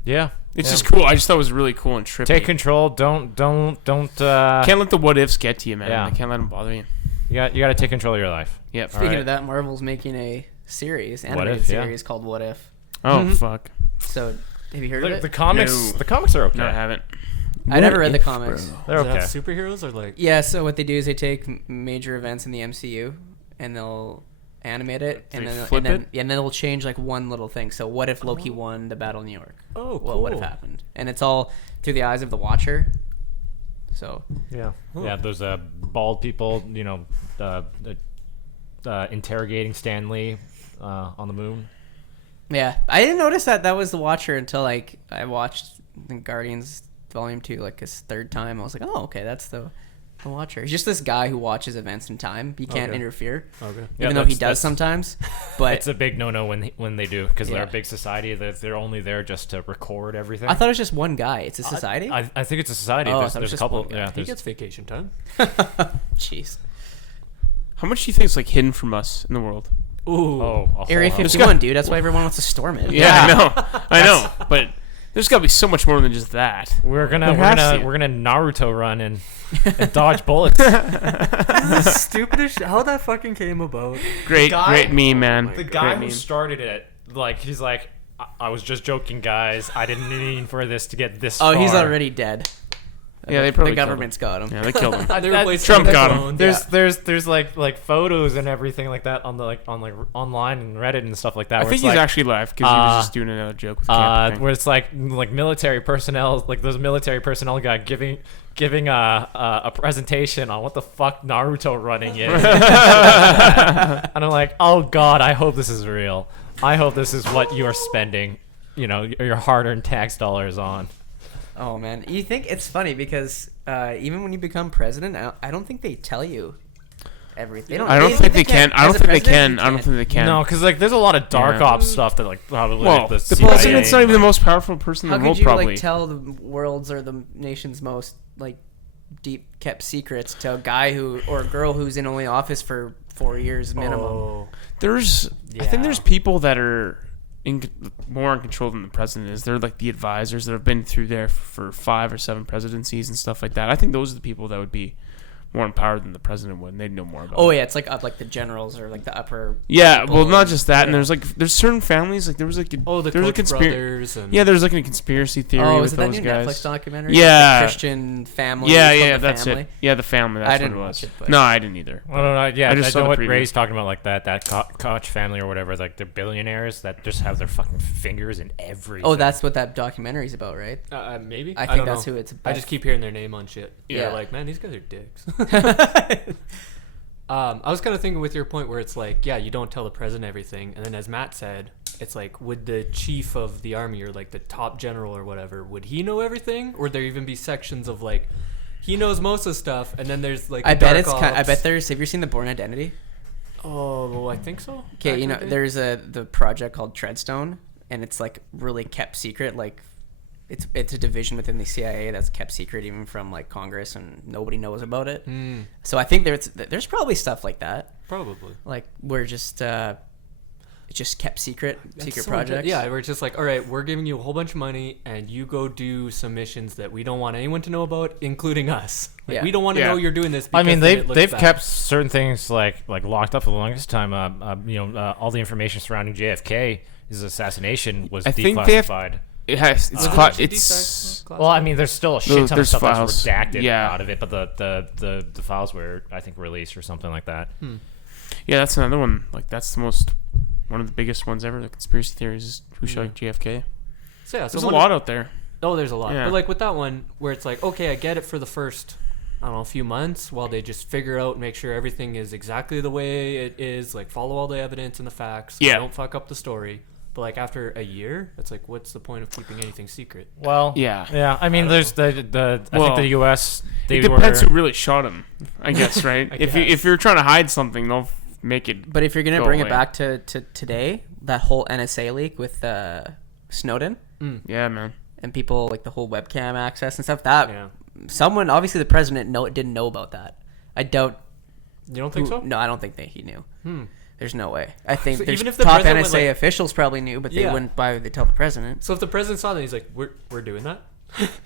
Yeah, it's just cool. I just thought it was really cool and trippy. take control. Don't. Can't let the what ifs get to you, man. Yeah. I can't let them bother you. You got to take control of your life. Yep. Speaking right. of that, Marvel's making a series, What animated If, yeah. series called What If. Oh fuck. So, have you heard of The, it? the comics, No. the comics are okay. No, I haven't. I never read the comics. They're Does it okay. have superheroes or like? Yeah, so what they do is they take major events in the MCU and they'll animate it, They and then flip it? and then they'll change like one little thing. So what if Loki won the Battle of New York? Oh, What would have cool. happened? And it's all through the eyes of the Watcher. So Yeah, yeah. Those bald people, you know, interrogating Stan Lee on the moon. yeah, I didn't notice that was the Watcher until like I watched Guardians Volume 2 like this third time. I was like, oh, okay, that's the Watcher. He's just this guy who watches events in time. He can't Okay. interfere, Okay. Yeah, even though he that's- does that's- sometimes. But It's a big no-no when they do because they're a Yeah. big society. They're only there just to record everything. I thought it was just one guy. It's a society. I think it's a society. Oh, I there's thought it was a just couple. one guy. Yeah, He there's, gets vacation time. Jeez. How much do you think is like hidden from us in the world? Ooh. oh, a Area whole house. 51, dude. That's why everyone wants to storm it. Yeah, I know, but there's got to be so much more than just that. We're gonna There we're has gonna to. we're gonna Naruto run and dodge bullets. The stupidest. How that fucking came about? Great, guy- great meme, man. The guy Great who meme. started it, like he's like, I was just joking, guys. I didn't mean for this to get this. Oh, he's far." already dead. Yeah, they probably the government's got him. Yeah, they killed him. They That- replaced Trump him with got him. clones. There's like photos and everything like that on the online and Reddit and stuff like that. I where think it's he's like, actually live because he was just doing another joke with camping. where it's like military personnel, like those military personnel guy giving a presentation on what the fuck Naruto running is, and I'm like, oh god, I hope this is real. I hope this is what you are spending, your hard-earned tax dollars on. Oh man, you think it's funny because even when you become president, I don't think they tell you everything. I don't think they can. I don't As a think they president, can. I don't think they can. No, because like there's a lot of dark Yeah. ops stuff that like probably Well, like, the the CIA, president's not even the most powerful person How in the could world, you probably. like tell the world's or the nation's most like deep kept secrets to a guy who or a girl who's in only office for 4 years minimum? Oh. I think there's people that are more in control than the president is. They're like the advisors that have been through there for 5 or 7 presidencies and stuff like that. I think those are the people that would be more empowered than the president would, and they'd know more about Oh it. yeah, it's like up like the generals or like the upper. Yeah, people well, not and- just that. And yeah. there's certain families like there was like The there was a Koch brothers and Yeah, there's like a conspiracy theory Oh, with is it that those new guys. Netflix documentary? Yeah. The Christian family. Yeah, It's called yeah, The that's Family. it. Yeah, the family. That's I what didn't it was. watch it, but- No, I didn't either. I don't know. Yeah, I I, just saw know the what preview. Ray's talking about, like that Koch family or whatever. Like they're billionaires that just have their fucking fingers in everything. Oh, that's what that documentary's about, right? maybe. I think don't that's know. who it's I about. just keep hearing their name on shit. Yeah. Yeah, like man, these guys are dicks. I was kind of thinking with your point where it's like, yeah, you don't tell the president everything, and then as Matt said, it's like, would the chief of the army or like the top general or whatever, would he know everything, or would there even be sections of like, he knows most of the stuff, and then there's like, I the bet dark it's kind. I ops. bet there's. Have you seen the Born Identity? Oh, I think so. Okay, Back you in know, the day? there's the project called Treadstone, and it's like really kept secret. Like, it's a division within the CIA that's kept secret even from like Congress, and nobody knows about it. Hmm, So I think there's probably stuff like that. probably. Like we're just just kept secret That's so projects. Yeah, we're just like, all right, we're giving you a whole bunch of money, and you go do some missions that we don't want anyone to know about, including us. Like, Yeah. we don't want to Yeah. know you're doing this. I Because mean, then it looks they've bad. kept certain things like locked up for the longest time. All the information surrounding JFK, his assassination, was I think they have- declassified. It has. It's. Was it cla- actually it's. declassified? Well, I mean, there's still a shit ton of There's stuff that's files. redacted Yeah. out of it, but the files were, I think, released or something like that. Yeah, that's another one. Like that's one of the biggest ones ever. The conspiracy theories is who shot JFK. So yeah, There's a lot out there. Oh, there's a lot. Yeah. But like with that one, where it's like, okay, I get it for the first, I don't know, a few months while they just figure out, make sure everything is exactly the way it is, like follow all the evidence and the facts. Yeah. Don't fuck up the story. But like after a year, it's like, what's the point of keeping anything secret? Well, Yeah. I mean, there's I think Well, the U.S. They It depends were. who really shot him. I guess, right? If you're trying to hide something, they'll make it. But if you're gonna Go bring away. it back to today, that whole NSA leak with Snowden Yeah, man. and people like the whole webcam access and stuff, that Yeah. someone, obviously the president, didn't know about that. I doubt. You don't think so? No, I don't think that he knew. Hmm. There's no way. I think So there's even if the top president NSA went, like- officials probably knew, but they Yeah. wouldn't. Why would they tell the president? So if the president saw that, he's like, we're doing that?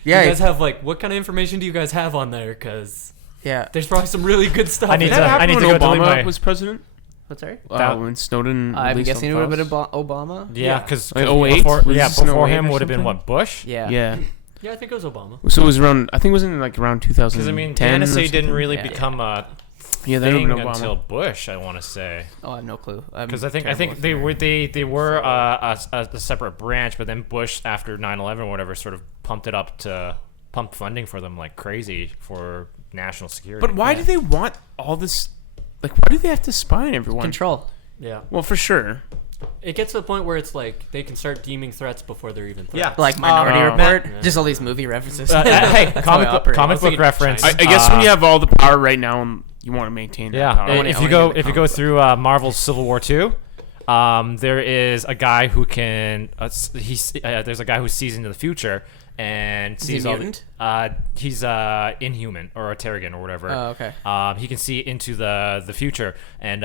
Yeah, You guys have like, what kind of information do you guys have on there? Because yeah. there's probably some really good stuff. I need in to- there. I need to when go delete Obama my- was president. What's sorry? When Snowden. I'm released guessing it all would the have been files. Obama. Yeah, because Like 08? before, Was this in before 08 him or would have been something? what, Bush? Yeah. Yeah. Yeah, I think it was Obama. So it was around. I think it was in like around 2010. Because I mean, the NSA didn't really Yeah. become a Yeah, that thing would have been until Obama. Bush, I want to say. Oh, I have no clue. Because I think they were a separate branch, but then Bush after 9/11 or whatever sort of pumped it up to pump funding for them like crazy for national security. But why do they want all this? Like, why do they have to spy on everyone? control. Yeah. Well, for sure. It gets to the point where it's like they can start deeming threats before they're even threats. Like Minority Oh. Report. Yeah. Just all these movie references. Hey, That's how I operate. comic I was book thinking reference. China. I guess when you have all the power right now, and you want to maintain that Yeah, power. if you go through Marvel's Civil War 2, there is a guy who can there's a guy who sees into the future and Is he sees a all mutant? he's Inhuman or a Terrigan or whatever. Oh, okay. He can see into the future, and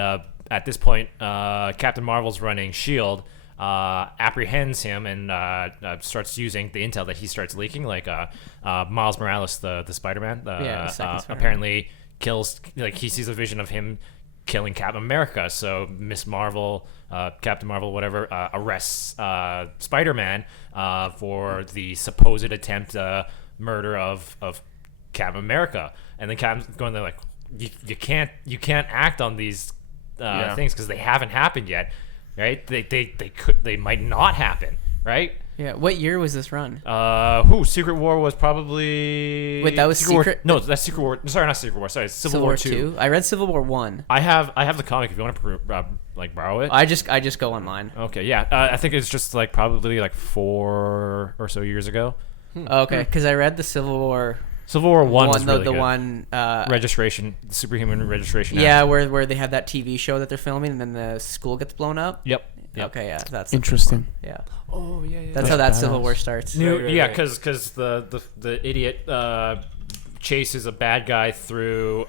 at this point, Captain Marvel's running Shield. Apprehends him and starts using the intel that he starts leaking. Like Miles Morales, the Spider-Man, the second Spider-Man. apparently kills. Like he sees a vision of him killing Captain America. So Miss Marvel, Captain Marvel, whatever, arrests Spider-Man for the supposed attempt murder of Captain America. And then Captain's going there like, you can't act on these things because they haven't happened yet, right? They might not happen, right? Yeah. What year was this run? Secret War was probably. Wait, that was War- Secret- No, that's Secret War. Sorry, not Secret War. Sorry, Civil War 2. I read Civil War 1. I have the comic if you want to borrow it. I just go online. Okay, yeah. I think it's just like probably like 4 or so years ago. Oh, okay, because I read the Civil War Civil War 1 was the really good. one. Registration, superhuman registration. Yeah, Act. where they have that TV show that they're filming, and then the school gets blown up. Yep. Okay, yeah, that's the Interesting. yeah. Oh yeah, yeah. That's how that Civil War starts. Right, Yeah, right. because the idiot chases a bad guy through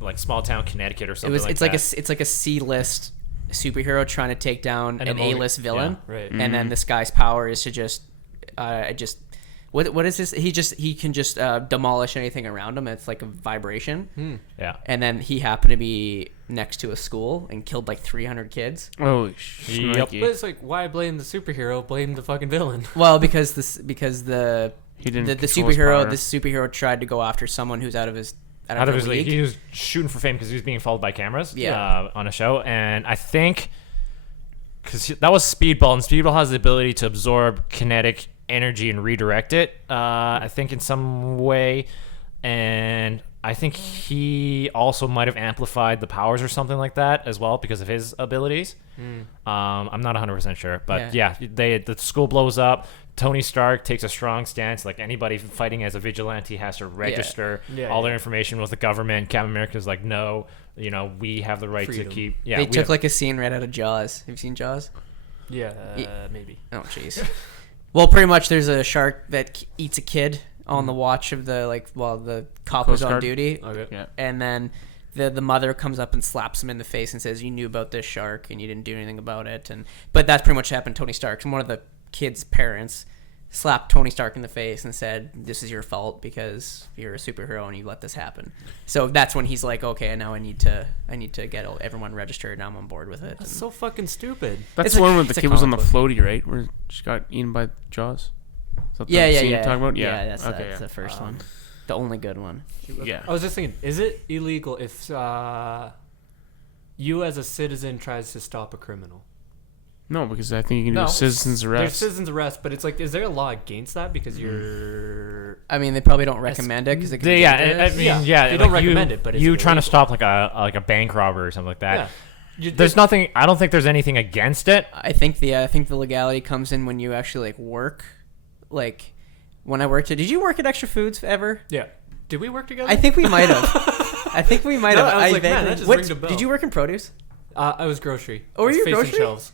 like small town Connecticut or something. It's like a C-list superhero trying to take down an A-list villain, Yeah, right. and then this guy's power is to just what is this? He can just demolish anything around him. It's like a vibration. Yeah. And then he happened to be next to a school and killed like 300 kids. Holy Yep. shit. But it's like, why blame the superhero? Blame the fucking villain. Well, because the He didn't the control his superhero power. the superhero tried to go after someone who's out of his Out of his league. league. He was shooting for fame because he was being followed by cameras. Yeah. On a show, and I think because that was Speedball, and Speedball has the ability to absorb kinetic energy and redirect it. I think in some way, and I think he also might have amplified the powers or something like that as well because of his abilities. I'm not 100% sure, but yeah, the school blows up. Tony Stark takes a strong stance. Like anybody fighting as a vigilante has to register all their information with the government. Captain America's like, no, we have the right Freedom. to keep. Yeah, They we took have- like a scene right out of Jaws. Have you seen Jaws? Yeah, maybe. Oh, jeez. Well, pretty much there's a shark that eats a kid on the watch of the while the cop was Coast on Guard? duty, Okay. Yeah. and then the mother comes up and slaps him in the face and says, "You knew about this shark and you didn't do anything about it." But that's pretty much happened to Tony Stark. And one of the kids' parents slapped Tony Stark in the face and said, "This is your fault because you're a superhero and you let this happen." So that's when he's like, "Okay, now I need to get everyone registered. Now I'm on board with it." That's And so fucking stupid. That's It's the a- one where it's the a kid was on comic the book. floaty, right? Where she got eaten by Jaws. Is that the yeah, scene yeah. you're talking about? Yeah, that's Okay, the first one, the only good one. yeah. I was just thinking, is it illegal if you as a citizen tries to stop a criminal? No, because I think you can do No, a citizen's There's arrest. citizen's arrest, but it's like, is there a law against that? Because you're... I mean, they probably don't recommend it because it can be Yeah, dangerous. I mean, Yeah, yeah, they like don't recommend it, but is you it trying to illegal? stop like a bank robber or something like that. Yeah. There's nothing. I don't think there's anything against it. I think the legality comes in when you actually like work. Like when I worked did you work at Extra Foods ever? Yeah. Did we work together? I think we might have. I think we might No, have. I was like, man, vaguely- that just what- ringed a bell. Did you work in produce? I was grocery. Oh, were I was you facing grocery? shelves.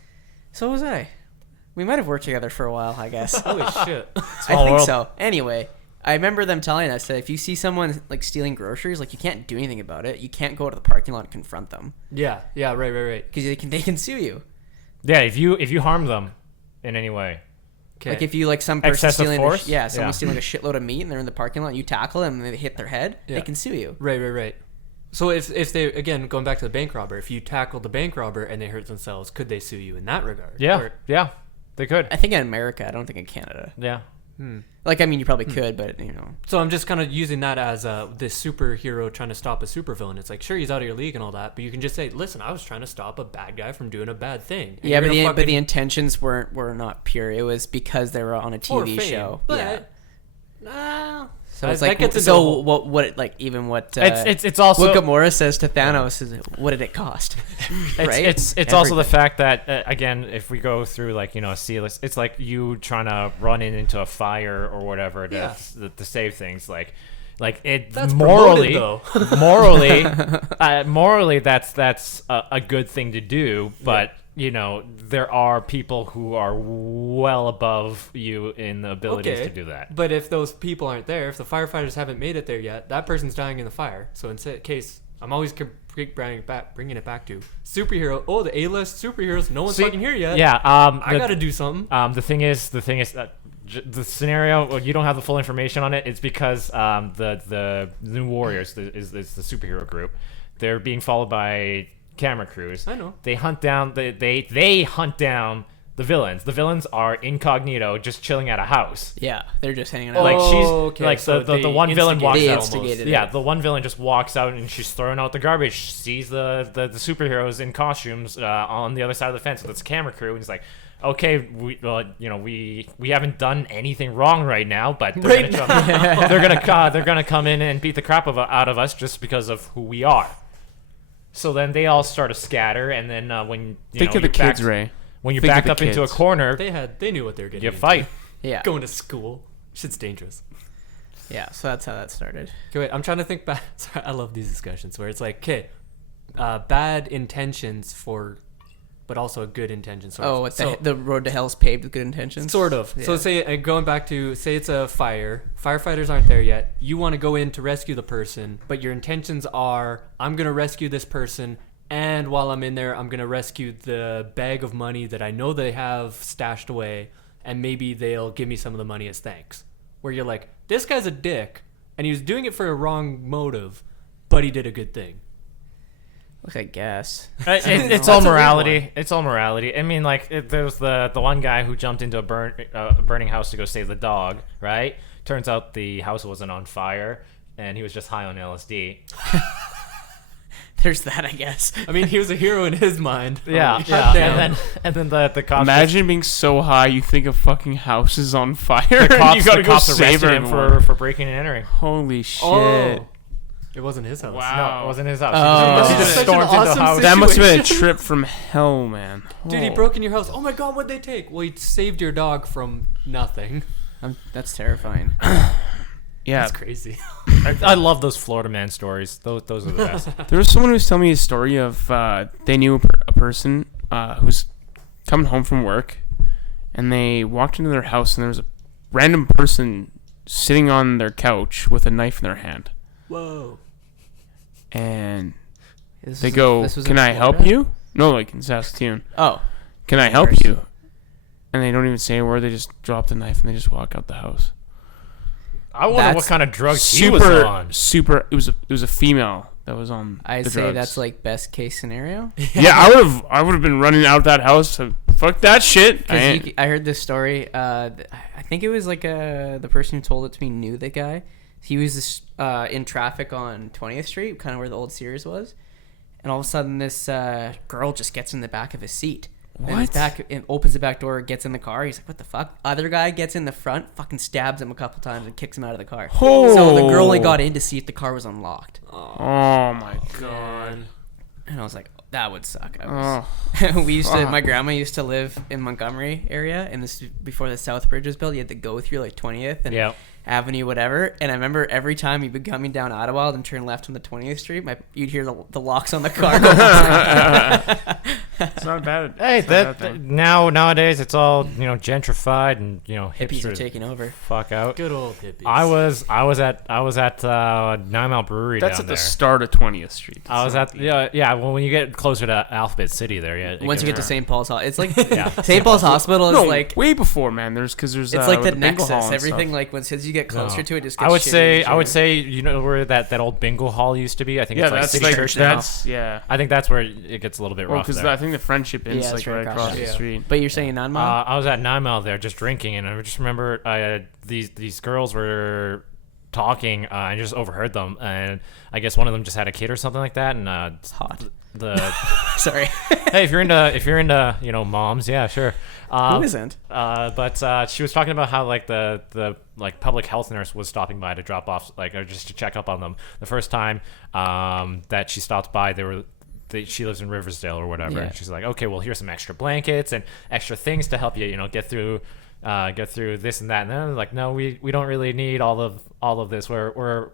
So was I. We might have worked together for a while, I guess. Holy shit. I Small think world. so. Anyway, I remember them telling us that if you see someone like stealing groceries, like you can't do anything about it. You can't go to the parking lot and confront them Yeah, right. because they can sue you. Yeah, if you harm them in any way. Okay. Like if you like some person Excessive stealing force? someone's Yeah. stealing a shitload of meat and they're in the parking lot and you tackle them and they hit their head, Yeah. they can sue you. Right. So if they, again, going back to the bank robber, if you tackle the bank robber and they hurt themselves, could they sue you in that regard? Yeah, Or- yeah, they could. I think in America, I don't think in Canada. Yeah. Like I mean, you probably could, but you know. So I'm just kind of using that as this superhero trying to stop a supervillain. It's like, sure, he's out of your league and all that, but you can just say, listen, I was trying to stop a bad guy from doing a bad thing. And Yeah, you're but gonna but the fucking- intentions were not pure. It was because they were on a for TV fame. show. But, yeah. So that- it's that like gets into so a whole- what like even what It's also what Gamora says to Thanos is what did it cost? Right? It's also the Everything. fact that again, if we go through like a seal, it's like you trying to run into a fire or whatever to save things. Like it That's morally, promoted, though. morally, that's a good thing to do. But there are people who are well above you in the abilities to do that. But if those people aren't there, if the firefighters haven't made it there yet, that person's dying in the fire. So in case, I'm always bringing it back to superhero. Oh, the A-list superheroes, no one's See, fucking here yet. Yeah, I gotta do something. The thing is that the scenario, well, you don't have the full information on it. It's because the New Warriors is the superhero group. They're being followed by camera crews. I know. They hunt down they hunt down the villains. The villains are incognito, just chilling at a house. Yeah, they're just hanging out. Like she's okay, like so the they one villain walks They out. instigated Yeah, it. the one villain just walks out and she's throwing out the garbage. Sees the superheroes in costumes on the other side of the fence with its camera crew, and he's like, "Okay, we haven't done anything wrong right now, but they're gonna come in and beat the crap out of us just because of who we are." So then they all start to scatter, and then when Think of the kids, Ray. when you're Think of backed the up into a kids. corner, They knew what they were getting you into. fight. Yeah, Going to school. Shit's dangerous. yeah. So that's how that started. Okay, wait, I'm trying to think back. Sorry, I love these discussions where it's like, okay, bad intentions but also good intentions. Sort of. Oh, what So- the road to hell's paved with good intentions. Sort of. Yeah. So say going back to say it's a fire. Firefighters aren't there yet. You want to go in to rescue the person, but your intentions are, I'm gonna rescue this person, and while I'm in there, I'm gonna rescue the bag of money that I know they have stashed away, and maybe they'll give me some of the money as thanks. Where you're like, this guy's a dick, and he was doing it for a wrong motive, but he did a good thing. Look, I guess. It's That's all a weird morality. one. It's all morality. I mean, like there was the one guy who jumped into a burning house to go save the dog. Right? Turns out the house wasn't on fire, and he was just high on LSD. There's that, I guess. I mean, he was a hero in his mind. Yeah, Shut yeah. down. And then the cops. Imagine being so high you think a fucking house is on fire. the and cops, you gotta the go cops save arrested him everyone. for breaking and entering. Holy shit. Oh, it wasn't his house. Wow. No, it wasn't his house. Oh. He That's just such an stormed into a awesome house. That must have been a situation. trip from hell, man. Dude, he Oh. broke in your house. Oh my god, what'd they take? Well, he saved your dog from nothing. That's terrifying. Yeah, That's crazy. I love those Florida man stories. Those are the best. there was someone who was telling me a story of they knew a person who was coming home from work, and they walked into their house, and there was a random person sitting on their couch with a knife in their hand. Whoa. And They go, this was "Can in I help Florida? you?" No, like in Saskatoon. Oh, "Can I help Worse. you?" And they don't even say a word. They just drop the knife and they just walk out the house. I wonder what That's kind of drugs he was on. Super. It was a female that was on I'd the say drugs. that's like best case scenario. Yeah, I would have been running out of that house. So fuck that shit. Because I heard this story. I think it was like the person who told it to me knew the guy. He was in traffic on 20th Street, kind of where the old Sears was, and all of a sudden this girl just gets in the back of his seat. What? And opens the back door, gets in the car. He's like, "What the fuck?" Other guy gets in the front, fucking stabs him a couple times, and kicks him out of the car. Oh. So the girl only got in to see if the car was unlocked. Oh my god. And I was like, that would suck. Oh. My grandma used to live in Montgomery area, and this before the South Bridge was built. You had to go through like 20th and Yeah. Avenue, whatever. And I remember every time you'd be coming down Ottawa and turn left on the 20th Street, you'd hear the locks on the car go. It's not bad. Hey, It's not bad, though. nowadays it's all gentrified and Hippies are hipsters taking over. fuck out. Good old hippies. I was at 9 Mile Brewery That's down at the there. start of 20th Street. I was at well when you get closer to Alphabet City there, yeah. Once you get to St. Paul's Hospital, it's like Yeah. St. Paul's Hospital is No, like way before, man. There's it's like the bingo hall nexus. and Everything stuff. like as you get closer to it, just gets I would shittier say and I would shittier. say where that old bingo hall used to be. I think Yeah, it's like that's City like Church now. that's yeah. I think that's where it gets a little bit Well, rough because there. I think the Friendship Inn's Yeah, like it's right right across across the the street. street. But you're saying 9 Mile? I was at 9 Mile there just drinking, and I just remember these girls were talking. I just overheard them, and I guess one of them just had a kid or something like that. And It's hot. Sorry. Hey, if you're into moms, yeah, sure. Who isn't? But she was talking about how like the like public health nurse was stopping by to drop off or just to check up on them. The first time that she stopped by, she lives in Riversdale or whatever. Yeah. And she's like, okay, well, here's some extra blankets and extra things to help you, get through this and that. And then they're like, no, we don't really need all of this. We're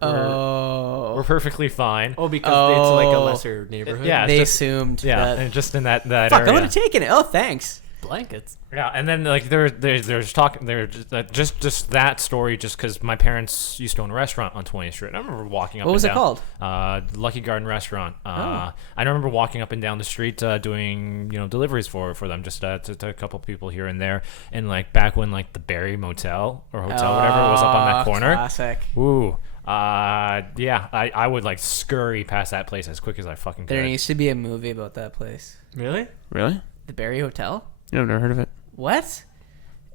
perfectly fine. because it's like a lesser neighborhood. Yeah, They just- assumed Yeah, that. and just in that Fuck, area. I would have taken it. Oh, thanks. Blankets. Yeah, and then like there's talking there just that story just because my parents used to own a restaurant on 20th Street. And I remember walking up. What was and it down, called? Lucky Garden Restaurant. I remember walking up and down the street doing deliveries for them just to a couple people here and there. And like back when like the Barry Motel or Hotel whatever was up on that corner. Classic. Ooh. Yeah, I would like scurry past that place as quick as I fucking could. There needs to be a movie about that place. Really? Really? The Barry Hotel? I've never heard of it. What?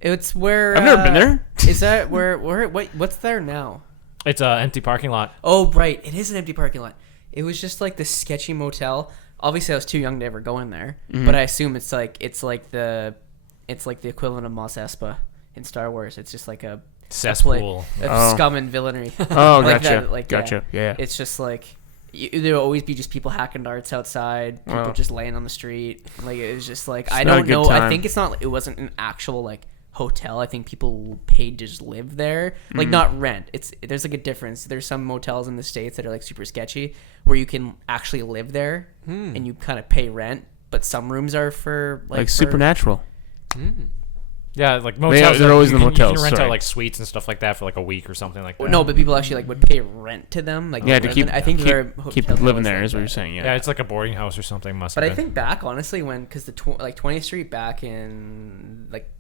It's where I've never been there. Is that where what's there now? It's an empty parking lot. Oh, right. It is an empty parking lot. It was just like this sketchy motel. Obviously, I was too young to ever go in there, but I assume it's like the equivalent of Mos Espa in Star Wars. It's just like a Cesspool. of scum and villainy. Oh, Like gotcha. that, like, Gotcha. Yeah. It's just like there'll always be just people hacking darts outside, people Wow. just laying on the street. Like it was just like I not a don't good know. I time. think it wasn't an actual like hotel. I think people paid to just live there, like not rent. There's like a difference. There's some motels in the States that are like super sketchy where you can actually live there and you kind of pay rent, but some rooms are for Like for- Supernatural. Yeah, like motels. they're always you in the can- You motels, can rent sorry. out like suites and stuff like that for like a week or something like that. No, but people actually like would pay rent to them. Like Yeah, to live keep in- I think there are keep hotels living like there is what that. you're saying. Yeah, Yeah. it's like a boarding house or something. Must But have I been. think back honestly when because the 20th Street back in like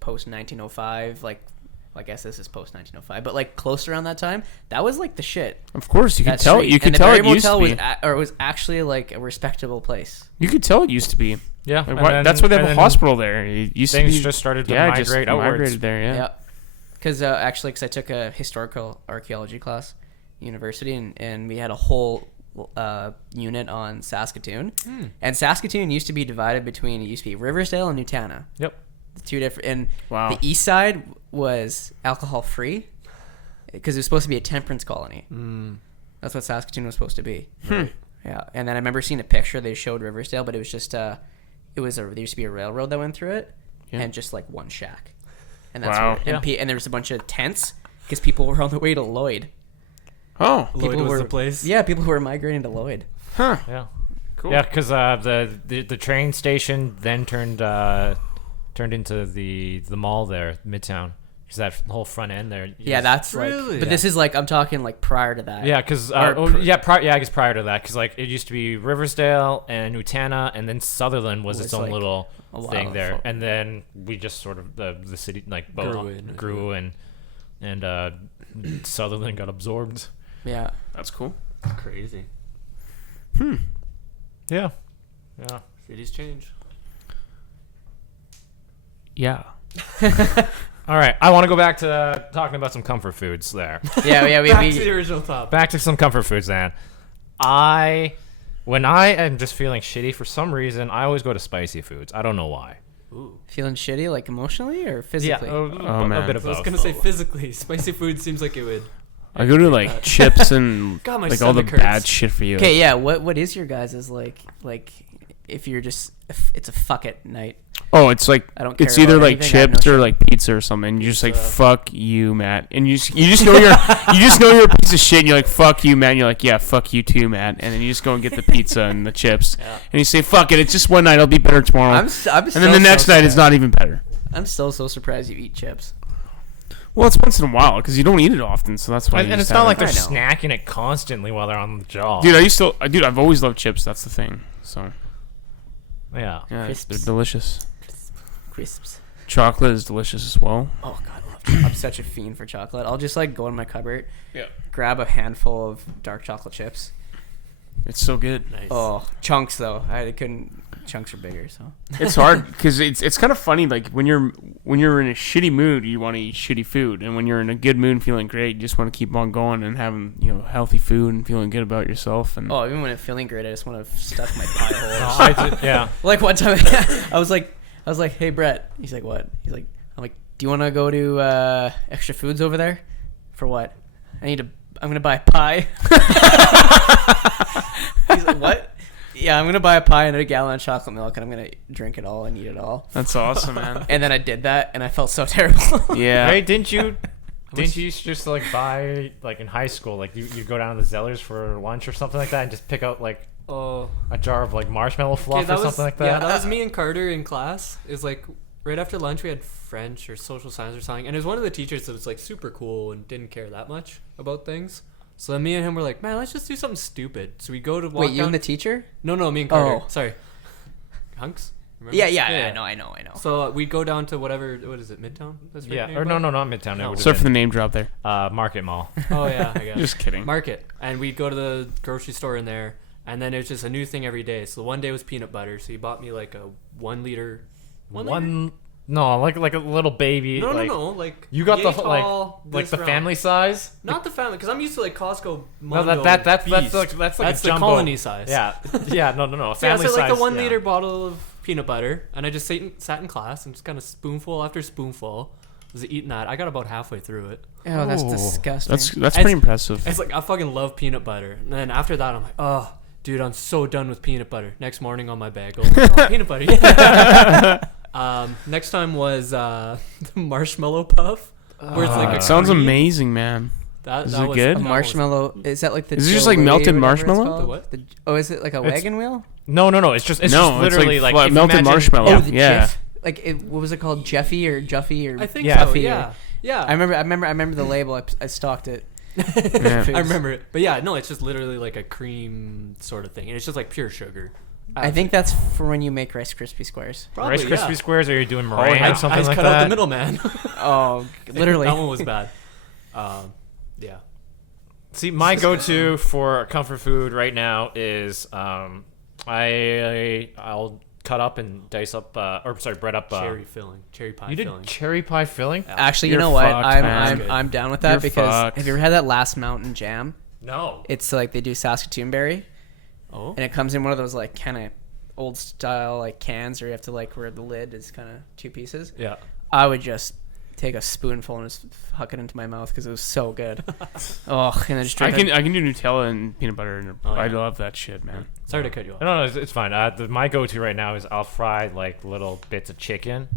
post 1905 like I guess this is post 1905 but like close around that time that was like the shit. Of course, you could That tell. street. You could and the tell Barry it used to Motel be. it was actually like a respectable place. You could tell it used to be. Yeah, Like, and why- then- that's why they have and a then hospital there. It used to Things be, just started to just migrate outwards. migrated there. Yeah. Yeah. Because actually, because I took a historical archaeology class, university, and we had a whole unit on Saskatoon, and Saskatoon used to be divided between it used to be Riversdale and Newtana. Yep. The two different, and Wow. the east side was alcohol free because it was supposed to be a temperance colony. That's what Saskatoon was supposed to be. Yeah, and then I remember seeing a picture they showed Riversdale, but it was just there used to be a railroad that went through it, Yeah. and just like one shack, and that's Wow. where, and there was a bunch of tents because people were on the way to Lloyd. Oh. Lloyd People was were the place. Yeah, people who were migrating to Lloyd. Huh. Yeah. Cool. Yeah, because the train station then turned into the mall there, Midtown. Because that whole front end there. Yeah, that's like. Really? But this is like I'm talking like prior to that. Yeah, because Or I guess prior to that, because like it used to be Riversdale and Nutana, and then Sutherland was its own like little a thing while there, before. and then we just sort of the city like grew and Sutherland got absorbed. Yeah. That's cool. Crazy. Yeah. Cities change. Yeah. All right, I want to go back to talking about some comfort foods there. Yeah. Back to the original topic. Back to some comfort foods, then. When I am just feeling shitty for some reason, I always go to spicy foods. I don't know why. Ooh. Feeling shitty, like emotionally or physically? A man. bit of I was both. gonna say physically. Spicy food seems like it would. I go to like chips and God, my like all the stomach hurts. bad shit for you. Okay, yeah. What is your guys' like if you're just if it's a fuck it night? Oh, it's like I don't care it's either about like anything, I have no chips or shame. like pizza or something. You're just like fuck you, Matt, and you just know you're a piece of shit. And you're like fuck you, Matt. And you're like yeah, fuck you too, Matt. And then you just go and get the pizza and the chips, and you say fuck it. It's just one night. I'll be better tomorrow. I'm and then the next night it's not even better. I'm still so surprised you eat chips. Well, it's once in a while because you don't eat it often, so that's why. And you it's just not have like it. they're I know. snacking it constantly while they're on the job. Dude, I've always loved chips. That's the thing. So Yeah. yeah, they're Crisps. delicious. Crisps. Chocolate is delicious as well. Oh god, I love chocolate. I'm such a fiend for chocolate. I'll just like go in my cupboard, Yeah, grab a handful of dark chocolate chips. it's so good. Nice. Oh, chunks though. I couldn't. Chunks are bigger, so. It's hard because it's kind of funny. Like when you're in a shitty mood, you want to eat shitty food, and when you're in a good mood, and feeling great, you just want to keep on going and having healthy food and feeling good about yourself. And Oh, even when I'm feeling great, I just want to stuff my pie hole. I did, yeah. Like one time, I was like, hey Brett. He's like, what? He's like, I'm like, do you want to go to Extra Foods over there? For what? I'm gonna buy a pie. He's like, what? Yeah, I'm gonna buy a pie and a gallon of chocolate milk, and I'm gonna drink it all and eat it all. that's awesome, man. And then I did that, and I felt so terrible. Yeah. Hey, didn't you just like buy like in high school like you go down to the Zellers for lunch or something like that and just pick out like Oh. a jar of like marshmallow fluff that or was, something like that? Yeah, that was me and Carter in class. It was like right after lunch we had French or social science or something, and it was one of the teachers that was like super cool and didn't care that much about things. So then me and him were like, man, let's just do something stupid. So we go to walk Wait, you down. and the teacher? No, me and Carter. Oh. Sorry. Hunks? Remember? Yeah. I know. So we go down to whatever, what is it, Midtown? That's right Yeah, nearby? or no, not Midtown. No. It would Sorry for have the name drop there. been Market Mall. Oh yeah, I guess. Just kidding. Market. And we'd go to the grocery store in there, and then it was just a new thing every day. So one day was peanut butter. So he bought me like a 1 liter. No, like a little baby. No, like, no. Like You got yay the tall, like this the round. family size. Not the family, because I'm used to like Costco. No, Mondo that's Beast. like That's a the jumbo. colony size. Yeah, no. A So yeah, family so like size. the 1 yeah. liter bottle of peanut butter, and I just sat in class and just kind of spoonful after spoonful was eating that. I got about halfway through it. Oh, that's Ooh. disgusting. That's pretty impressive. It's like I fucking love peanut butter, and then after that I'm like, oh, dude, I'm so done with peanut butter. Next morning on my bagel, like, oh, peanut butter. Yeah. Next time was the marshmallow puff, where it's like a Sounds cream. amazing, man. That Is that it was- good? A that was- marshmallow. Is that like the? Is it just Joe like Louis melted or whatever it's marshmallow? called? The what? Oh, is it like a wagon wheel? No. It's just literally like, if you melted imagine- marshmallow. Oh, the Yeah. Jif. Like what was it called? Jeffy or Juffy or? I think Yeah. so. Juffy Yeah. or- Yeah. I remember the label. I stalked it. Yeah. I remember it. But yeah, no, it's just literally like a cream sort of thing. And it's just like pure sugar. I think that's for when you make Rice Krispie squares. Probably, Rice Krispie yeah. squares, or you're doing meringue I or something just like cut that. out the middleman. Oh, literally. That one was bad. Yeah. See, my go-to for comfort food right now is I'll cut up and dice up bread up Cherry filling. Cherry pie You did filling. cherry pie filling? Actually, you You're know what? fucked, man. I'm down with that You're because fucked. have you ever had that Last Mountain jam? No. It's like they do Saskatoon berry, Oh. and it comes in one of those like kind of old style like cans, or you have to like where the lid is kind of two pieces. Yeah. I would just take a spoonful and just huck it into my mouth because it was so good. Oh, and then just I drink can do Nutella and peanut butter, and Oh, yeah. I love that shit, man. Sorry to cut you off. No, it's fine. My go-to right now is I'll fry like little bits of chicken,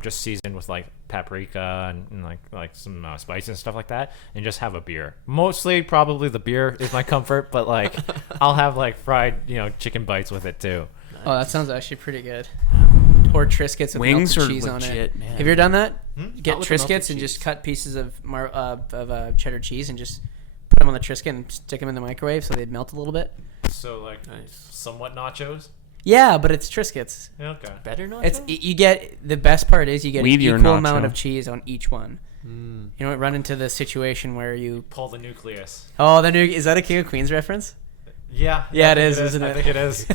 just seasoned with like paprika and like some spices and stuff like that, and just have a beer. Mostly, probably the beer is my comfort, but like I'll have like fried chicken bites with it too. Oh, that sounds actually pretty good. Or Triscuits with Wings melted are cheese on legit, it. man. Have you ever done that? Get Not with the melted Triscuits and just cheese. cut pieces of cheddar cheese and just put them on the Triscuit and stick them in the microwave so they'd melt a little bit. So like Nice. somewhat nachos. Yeah, but it's Triscuits. Yeah, okay. Better not. It's you get the best part is you get an Weedier equal nacho. amount of cheese on each one. Mm. You don't run into the situation where you Pull the nucleus. the new is that a King of Queens reference? Yeah. Yeah, I it think is, isn't I it? think it is.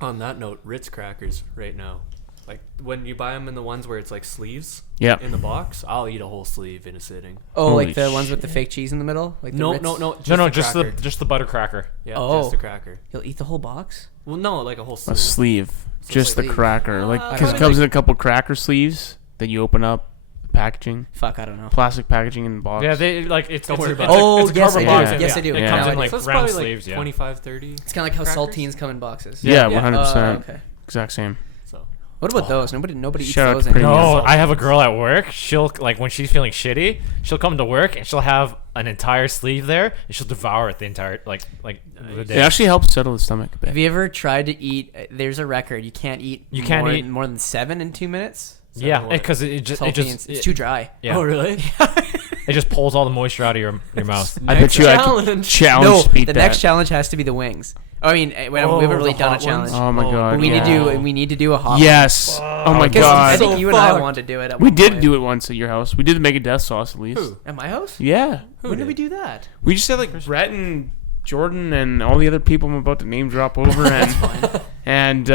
On that note, Ritz crackers right now. Like when you buy them in the ones where it's like sleeves Yeah. in the box, I'll eat a whole sleeve in a sitting. Oh, Holy like the ones with the fake cheese in the middle? Like the No, Ritz? no, Just cracker. the butter cracker. Yeah, Oh. just the cracker. You'll eat the whole box? Well, no, like a whole A sleeve. sleeve, just the sleeve. cracker, like because it probably comes in a couple cracker sleeves that you open up, the packaging, Fuck, I don't know. plastic packaging in the box. Yeah, they like it's. Don't it's worry a- about it's it. a- Oh, it's a yes, cardboard I do. box. Yes, I do. It Yeah. comes Now in I like So it's round probably sleeves. like Yeah. 25, 30. It's kind of like how crackers? saltines come in boxes. Yeah, Yeah. 100%. Okay. Exact same. So What about those? Nobody eats Shout out those to Premium. anymore. No, I have a girl at work. She'll like when she's feeling shitty, she'll come to work and she'll have an entire sleeve there and she'll devour it the entire like the It day. actually helps settle the stomach a bit. Have you ever tried to eat? There's a record. You can't eat. You can't more, eat- more than 7 in 2 minutes. Yeah, what? because it Saltines. just It's too dry. yeah, Oh, really? it just pulls all the moisture out of your mouth. I bet you I could challenge. challenge No, beat the that. next challenge has to be the wings. I mean, we haven't really the done a hot challenge. ones? Oh my god. But we need to yeah. do. We need to do a hot. Yes. Oh my Because god. I think So you and I fucked. wanted to do it. At We one did point. do it once at your house. We did the Mega Death Sauce at least. Who? At my house. Yeah. Who When did we did? do that? We just had like Brett and Jordan and all the other people I'm about to name drop over and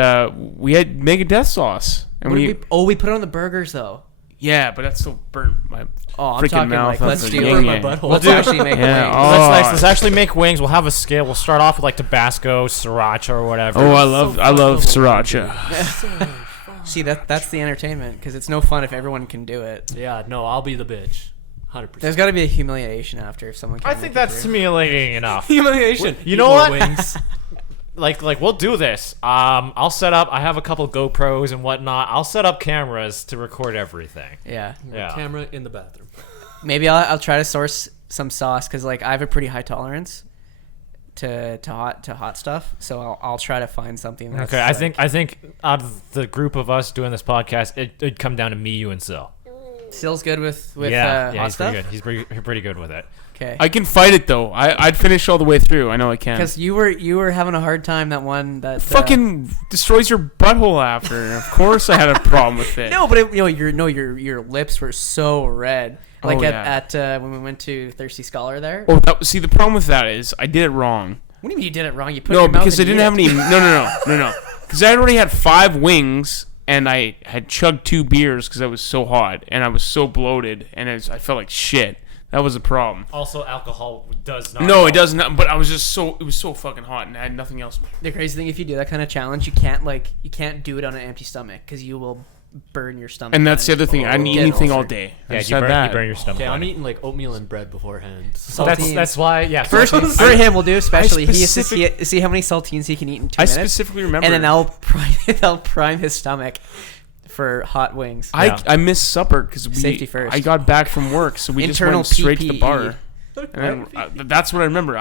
we had Mega Death Sauce. And What we, did we put it on the burgers though. yeah, but that still burnt my Oh, I'm freaking talking mouth. like That's let's a do. yin my yang. butthole. Let's actually make Yeah, wings. oh. Let's actually make wings. We'll have a scale. We'll start off with like Tabasco, Sriracha, or whatever. Oh, I So love fuckable. sriracha. See that's the entertainment because it's no fun if everyone can do it. Yeah, no, I'll be the bitch. 100%. There's got to be a humiliation after if someone. I Can't think make it that's through. humiliating enough. humiliation. You Eat know more what? Wings. like we'll do this. I'll set up. I have a couple GoPros and whatnot. I'll set up cameras to record everything. Yeah, Yeah. Camera in the bathroom. maybe I'll try to source some sauce because like I have a pretty high tolerance to hot stuff, so I'll try to find something. That's, Okay, like, I think out of the group of us doing this podcast, it'd come down to me, you, and Sil. Sill's good with yeah, hot he's stuff. pretty good. He's pretty good with it. Okay, I can fight it though. I'd finish all the way through. I know I can. because you were having a hard time that one that Fucking destroys your butthole after. Of course, I had a problem with it. No, but your lips were so red. Like Oh, at when we went to Thirsty Scholar there. Oh, see, the problem with that is I did it wrong. What do you mean you did it wrong? You put it No, in your mouth because I and didn't eat have it. any. No. Because I already had 5 wings, and I had chugged 2 beers because I was so hot and I was so bloated, and I felt like shit. That was the problem. Also, alcohol does not. No, it does not. But I was just so it was so fucking hot, and I had nothing else. The crazy thing, if you do that kind of challenge, you can't do it on an empty stomach because you will burn your stomach. And that's the other thing. I didn't eat Get anything ulcer. all day. I Yeah, just you had burn, that. you burn your stomach. Okay, on I'm it. eating like oatmeal and bread beforehand. Saltines. That's why. Yeah. First saltines- for him, we'll do especially. He has to specific- see how many saltines he can eat in 2 I minutes, specifically remember. and then they'll prime his stomach for hot wings. Yeah. I missed supper because Safety first. I got back from work, so we Internal just went straight to the PPE. bar. And then, that's what I remember.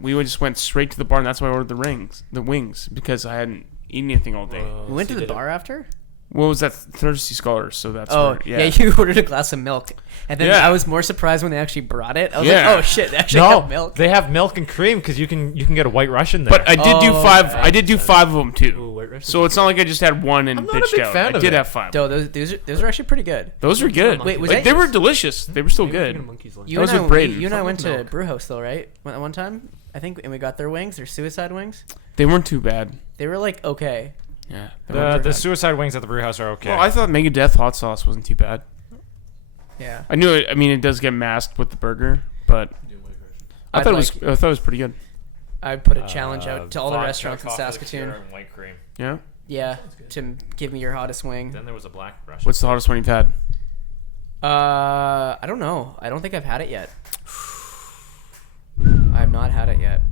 We just went straight to the bar, and that's why I ordered the wings, because I hadn't eaten anything all day. We went to the bar after. What was that? Thirsty Scholars. So that's Oh, where, yeah. You ordered a glass of milk, and then Yeah. I was more surprised when they actually brought it. I was Yeah. like, "Oh shit, they actually No, have milk." they have milk and cream because you can get a White Russian there. But I did do Oh, 5. okay. I did do 5 of them too. Ooh, White Russian. So it's not like I just had one and I'm not a bitched big out. fan I of did it. have 5. Though those are actually pretty good. Those were good. Wait, was Like, that- they were delicious. They were still Maybe I'm thinking good. of monkey's lunch. You Those and are I, Braden. you and I Fuck went with to milk. Brew House though, right? One time, I think, and we got their wings, their suicide wings. They weren't too bad. They were like okay. Yeah. the suicide wings at the brew house are okay. Well, I thought Mega Death hot sauce wasn't too bad. Yeah. I knew it. I mean, it does get masked with the burger, but I I'd thought it was pretty good. I put a challenge out to all the vodka, restaurants in coffee Saskatoon. liqueur, and white cream. Yeah. Yeah, to give me your hottest wing. Then there was a black Russian. What's the hottest one you've had? I don't know. I don't think I've had it yet. I have not had it yet.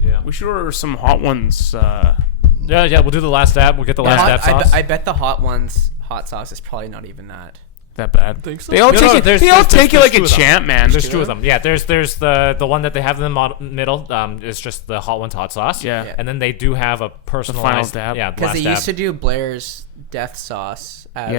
Yeah. We should order some hot ones. Yeah. We'll do the last app. We'll get the last app sauce. I bet the hot sauce is probably not even that. that bad. Think so? They all No, take no, it. there's- They all there's- take it there's like two a of them. champ, man. There's two of them. Yeah, there's the one that they have in the middle. Is just the hot ones hot sauce. Yeah. And then they do have a personalized dab. Yeah, the Because last they dab. used to do Blair's death sauce as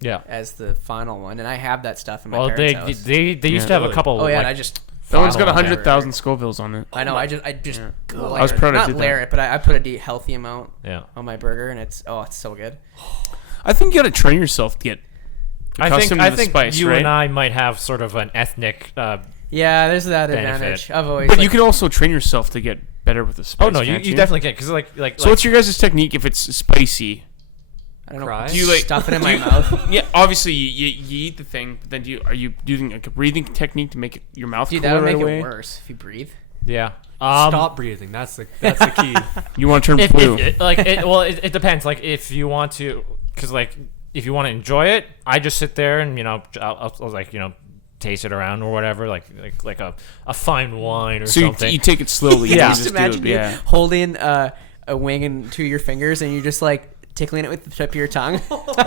Yeah. the final one, and I have that stuff in my Well, parents' they house. they used to have a Really? couple. Oh yeah, like, and I just That one's got Final 100,000 Scovilles on it. I know. I just Yeah. go I was proud I not did layer that. it, but I put a healthy amount yeah. on my burger, and it's so good. I think you got to train yourself to get accustomed I to the think spice, you right? and I might have sort of an ethnic. Yeah, there's that Benefit. advantage. I've always. But like, you can also train yourself to get better with the spice. Oh no, you can't definitely can because like. So what's your guys' technique if it's spicy? I don't know. Cry? Do you like Stuff it in my mouth? Yeah, obviously you eat the thing, but then are you using like a breathing technique to make your mouth Dude, cooler that'll right make away? it worse if you breathe. Yeah. Stop breathing. That's the key. You want to turn If, blue? it depends. Like if you want to, because like if you want to enjoy it, I just sit there and I'll like taste it around or whatever, like a fine wine or So something. you take it slowly. Yeah. You Just just imagine do it, you yeah. holding a wing in two of your fingers, and you're just like tickling it with the tip of your tongue.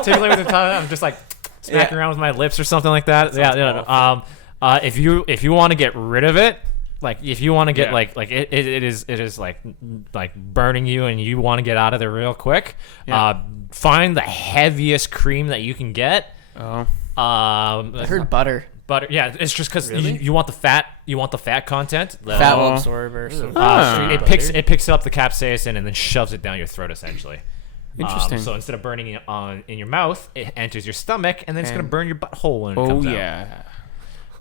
Tickling with the tongue, I'm just like smacking around with my lips or something like that. Yeah. If you want to get rid of it, like if you want to get Yeah. it is like burning you and you want to get out of there real quick, Yeah. find the heaviest cream that you can get. Oh. I heard butter. Butter. Yeah, it's just because Really? you want the fat. You want the fat content. Fat will Oh. absorb or something. Ah. It picks up the capsaicin and then shoves it down your throat essentially. Interesting. So instead of burning it in your mouth, it enters your stomach and then it's gonna And- burn your butthole when it Oh comes out. yeah.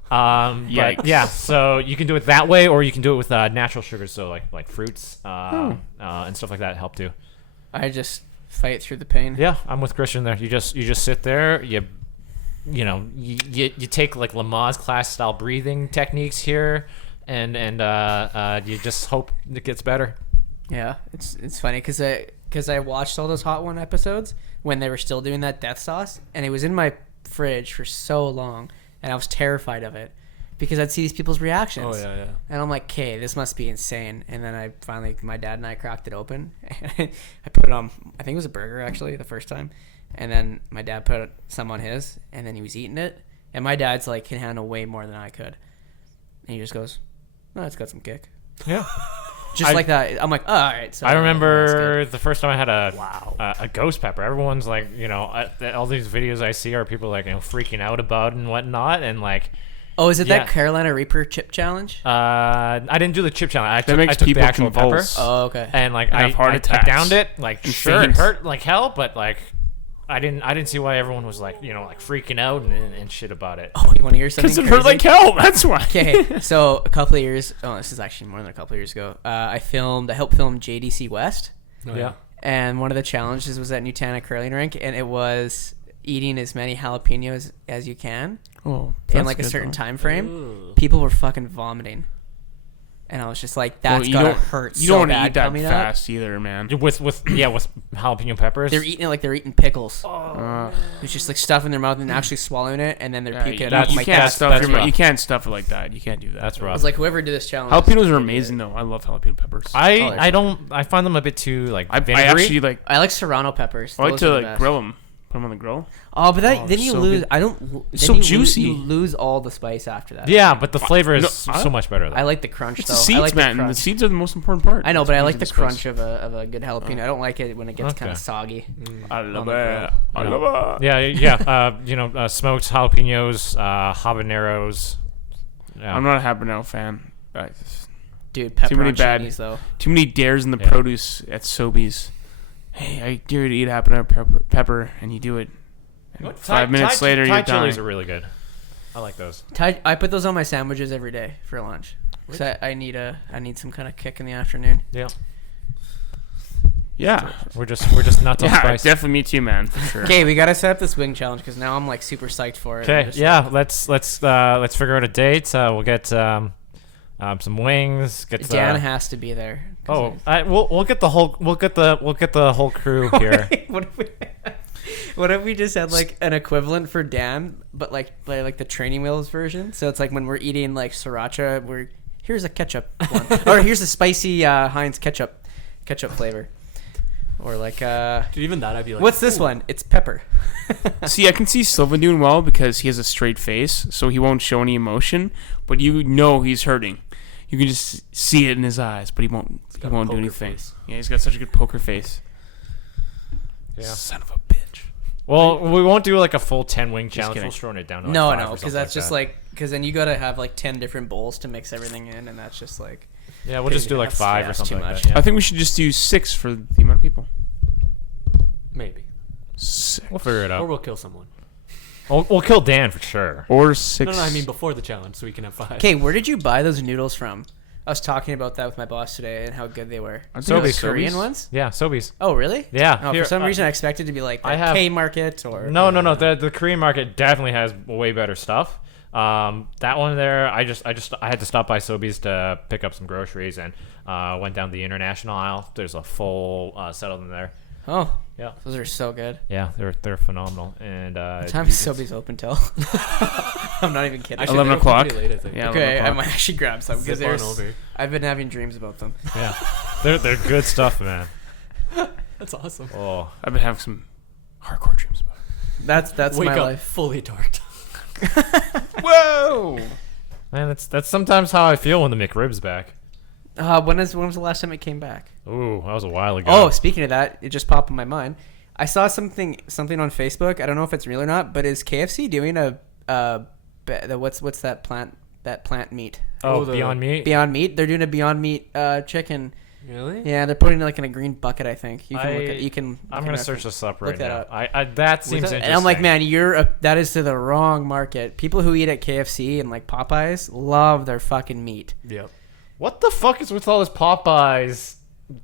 But Yikes. yeah, so you can do it that way, or you can do it with natural sugars, so like fruits and stuff like that help too. I just fight through the pain. Yeah, I'm with Christian there. You just sit there. You take like Lamaze class style breathing techniques here, and you just hope it gets better. Yeah, it's funny because I watched all those Hot One episodes when they were still doing that death sauce, and it was in my fridge for so long, and I was terrified of it because I'd see these people's reactions. Oh yeah. And I'm like, okay, this must be insane. And then my dad and I cracked it open. And I put it on, I think it was a burger actually the first time. And then my dad put some on his, and then he was eating it. And my dad's like, can handle way more than I could. And he just goes, no, it's got some kick. Yeah. Just like that. I'm like, oh, all right. So I that's remember good. the first time I had a ghost pepper. Everyone's like, all these videos I see are people like freaking out about and whatnot, and like, Oh, is it yeah. that Carolina Reaper chip challenge? I didn't do the chip challenge. That makes I took people the actual convulse. pepper, Oh, okay. and like And have heart I attacks downed it. Like and sure, it faint. hurt like hell, but like I didn't see why everyone was like like freaking out and shit about it. Oh, you want to hear something Because it crazy? hurt like hell. That's why. Okay, so a couple of years. Oh, this is actually more than a couple of years ago. I helped film JDC West, Oh, Yeah. and one of the challenges was at Nutana curling rink, and it was eating as many jalapenos as you can Oh, in that's like a good, certain though. time frame. Ooh. People were fucking vomiting, and I was just like, Well, "That's you gotta don't- hurt You so don't want to bad eat that coming up." fast either, man. With jalapeno peppers. They're eating it like they're eating pickles. Uh, It's just like stuff in their mouth and actually swallowing it, and then they're yeah, puking you, it out. you I'm like, can't that's stuff your rough. You can't stuff it like that. You can't do that. That's I rough. was like, whoever did this challenge. Jalapenos are amazing though. I love jalapeno peppers. I find them a bit too like I vinegary. actually like. I like Serrano peppers. I like Those to are the like best. grill them. Put them on the grill. Oh, but Oh, then you so lose. good. I don't. It's then so you juicy. You lose all the spice after that. Yeah, but the flavor is No, so much better. Though. I like the crunch It's though. the seeds, I like man. The The crunch. seeds are the most important part. I know, but I like the Seeds and crunch spice. of a good jalapeno. I don't like it when it gets Okay. kind of soggy. I love on the it. I grill. love it. Yeah. Smoked jalapenos, habaneros. Yeah. I'm not a habanero fan. Dude, pepper many on bad- cheese though. Too many dares in the Yeah. produce at Sobeys. Hey, I dare you to eat habanero pepper, and you do it. And 5 minutes later, Thai you're dying. chilies are really good. I like those. I put those on my sandwiches every day for lunch. Cause I need some kind of kick in the afternoon. Yeah, Yeah, we're just nuts on yeah, spice. definitely me too, man, for sure. Okay, we gotta set up this wing challenge because now I'm like super psyched for it. I'm Okay, just yeah. like- Let's figure out a date. We'll get some wings. Get Dan has to be there. 'cause we'll get the whole crew here. what if we just had like an equivalent for Dan, but like the training wheels version? So it's like when we're eating like sriracha, here's a ketchup one, or here's a spicy Heinz ketchup flavor. Or like Dude, even that I'd be like, what's this "Ooh." one? It's pepper. See, I can see Silva doing well because he has a straight face, so he won't show any emotion. But you know he's hurting. You can just see it in his eyes, but he won't. He got a won't do poker anything. face. Yeah, he's got such a good poker face. Yeah. Son of a bitch. Well, we won't do like a full 10 wing challenge. kidding. We'll shorten it down to like No, 5 no, or because something that's like just that. like because then you gotta have like 10 different bowls to mix everything in, and that's just like Yeah, we'll just do like That's- 5 yeah, or that's something too like much. that. Yeah. I think we should just do 6 for the amount of people. Maybe. 6. We'll figure it Or out. we'll kill someone. We'll kill Dan for sure. Or 6. No, I mean before the challenge, so we can have 5. Okay, where did you buy those noodles from? I was talking about that with my boss today and how good they were. I think Sobeys. it's Korean Sobeys. ones? Yeah, Sobeys. Oh, really? Yeah. Oh, here, for some uh, reason, I expected to be like I the have- K Market or No. The Korean market definitely has way better stuff. That one there, I had to stop by Sobeys to pick up some groceries and went down the international aisle. There's a full set of them there. Oh, Yeah. those are so good. Yeah, they're phenomenal. And What time is Sobeys open till? I'm not even kidding. Actually, 11 they're open o'clock. pretty Late, I think. Yeah. Okay, 11 I o'clock. might actually grab some because Zip on over. I've been having dreams about them. Yeah, they're good stuff, man. That's awesome. Oh, I've been having some hardcore dreams about it. That's Wake my up life. fully dorked. Whoa! man, that's sometimes how I feel when the McRib's back. When was the last time it came back? Ooh, that was a while ago. Oh, speaking of that, it just popped in my mind. I saw something on Facebook. I don't know if it's real or not, but is KFC doing what's that plant meat? Oh, the- Beyond Meat. Beyond Meat. They're doing a Beyond Meat chicken. Really? Yeah, they're putting it like in a green bucket. I think you can look I- at. You can. I'm gonna search this up right look that now. up. I that seems that- interesting. And I'm like, man, that is to the wrong market. People who eat at KFC and like Popeyes love their fucking meat. Yep. what the fuck is with all this Popeyes?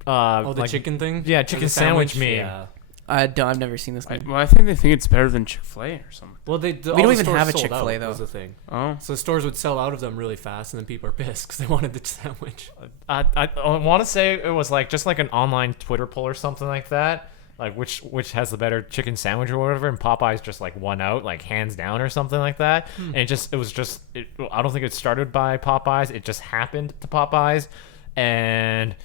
Oh, the like- chicken thing? Yeah, And chicken the sandwich meat. Yeah. I've never seen this. Well, I think they think it's better than Chick-fil-A or something. Well, We don't even have a Chick-fil-A, though. Was the thing. Oh. So stores would sell out of them really fast, and then people are pissed because they wanted the sandwich. I want to say it was like just like an online Twitter poll or something like that. Like which has the better chicken sandwich or whatever, and Popeyes just like won out, like hands down or something like that. And I don't think it started by Popeyes. It just happened to Popeyes, and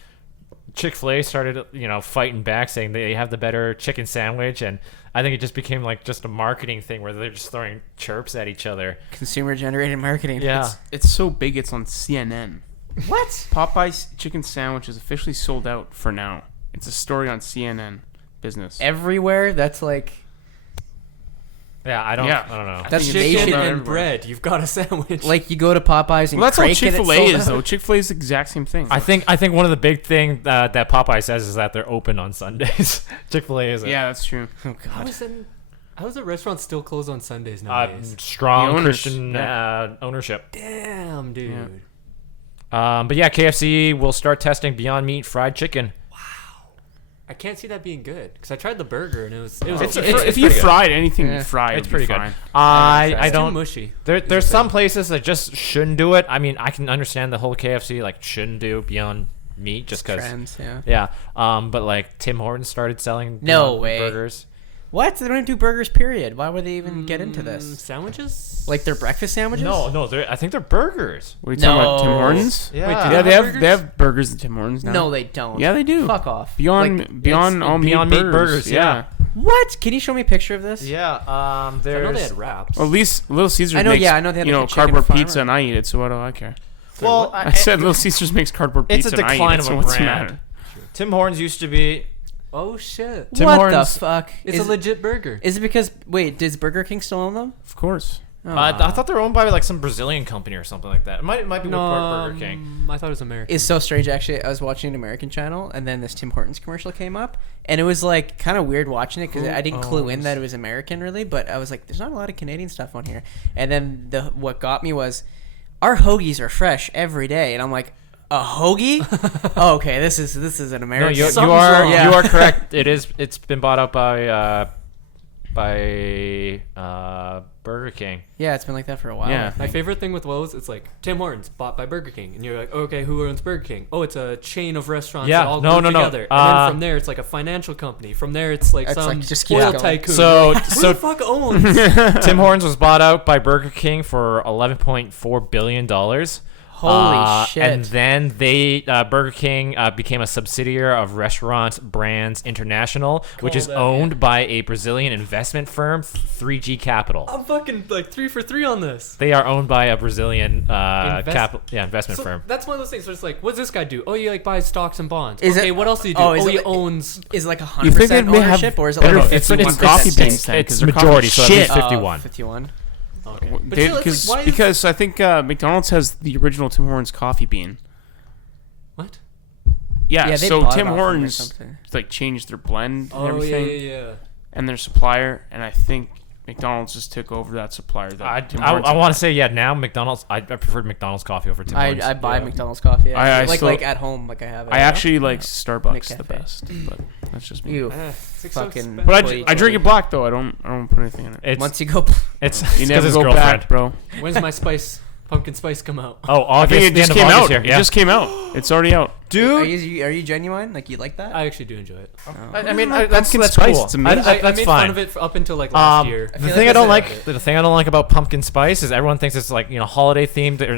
Chick-fil-A started, fighting back, saying they have the better chicken sandwich, and I think it just became like just a marketing thing where they're just throwing chirps at each other. Consumer generated marketing. Yeah. It's so big it's on CNN. What? Popeye's chicken sandwich is officially sold out for now. It's a story on CNN Business. Everywhere. That's like. Yeah, I don't Yeah. know. That's think they it's Chicken should- sold out and everywhere. bread. You've got a sandwich. Like you go to Popeyes and Well, that's how crank it, it's Chick-fil-A sold is, out. though. Chick-fil-A is the exact same thing. I think one of the big thing that Popeye says is that they're open on Sundays. Chick-fil-A isn't. Yeah, that's true. Oh how god. is the restaurant still closed on Sundays nowadays? Strong The owners, Christian ownership. Damn, dude. Yeah. But yeah, KFC will start testing Beyond Meat fried chicken. I can't see that being good because I tried the burger and it was It's- okay. it's If you pretty good. fried anything Yeah. you fry, It's it'd pretty be good. fine. I It's don't. too mushy. There's some places that just shouldn't do it. I mean, I can understand the whole KFC like shouldn't do Beyond Meat just because. Trends, yeah. Yeah. But like Tim Hortons started selling No Beyond Meat way. burgers. What? They don't even do burgers, period. Why would they even get into this? Sandwiches? Like their breakfast sandwiches? No, I think they're burgers. What are you talking about? Tim No. Hortons? Yeah. Wait, do Yeah, they have they have burgers at Tim Hortons now. No, they don't. Yeah, they do. Fuck off. Beyond it's all Beyond meat Meat burgers. burgers, yeah. What? Can you show me a picture of this? Yeah. I know There's. they had wraps. Well, at least Little Caesars I know, makes, yeah, I know they have, like, a chicken cardboard farmer. pizza and I eat it, so what do I care? Well, I said Little Caesars makes cardboard it's pizza a and I eat decline it, of so a what's the brand. matter? Tim Hortons used to be. Oh shit! Tim what Hortons- the fuck? It's is, a legit burger. is it because does Burger King still own them? Of course. Oh. I thought they were owned by like some Brazilian company or something like that. It might be with Burger King. I thought it was American. It's so strange, actually. I was watching an American channel, and then this Tim Hortons commercial came up, and it was like kind of weird watching it because I didn't clue in that it was American really, but I was like, "There's not a lot of Canadian stuff on here." And then what got me was, our hoagies are fresh every day, and I'm like, a hoagie? Oh, okay, this is an No, American. you Something's are wrong. you are correct. It's been bought up by Burger King. Yeah, it's been like that for a while. Yeah. I My think. favorite thing with Lowe's, it's like Tim Hortons bought by Burger King, and you're like, okay, who owns Burger King? Oh, it's a chain of restaurants Yeah, that all no, group no, no. together. And then from there, it's like a financial company. From there, it's like It's some like, just keeps oil going. tycoon. So Who so the fuck owns? Tim Hortons was bought out by Burger King for $11.4 billion. Holy shit. And then Burger King became a subsidiary of Restaurant Brands International, which is owned by a Brazilian investment firm, 3G Capital. I'm fucking like 3 for 3 on this. They are owned by a Brazilian investment So firm. that's one of those things where it's like, what does this guy do? Oh, he like buys stocks and bonds. Is Okay, it- what else do you do? oh, is he it- owns. Is it like You think they 100% may have ownership, or is it better like it's 51 it's coffee it's- beans then, 'cause it's their coffee majority, is so at least shit. 51. 51. Okay. But still, it's like, why is- Because I think McDonald's has the original Tim Hortons coffee bean. What? Yeah, they so bought it Tim off them or Hortons something. like changed their blend and Oh, everything, yeah. and their supplier, and I think McDonald's just took over that supplier. That Tim Hortons I had. want to say, now McDonald's. I preferred McDonald's coffee over Tim Hortons. I buy Yeah. McDonald's coffee. I like still- like at home, like I have it. I actually like Starbucks the McCafe. best, but that's just me. You It's so fucking. expensive. But Wait, I drink it black though. I don't put anything in it. It's Once you go, it's You because never his go girlfriend. back, bro. When's my pumpkin spice come out? Oh, I August. think it the just end of came August out. here. It Yeah. just came out. It's already out. are you genuine? Like you like that? I actually do enjoy it. I mean, like that's pumpkin that's spice. cool. It's amazing. I That's made fine. fun of it up until like last year. The feel thing like I don't that's like, the thing I don't like about pumpkin spice is everyone thinks it's like holiday themed or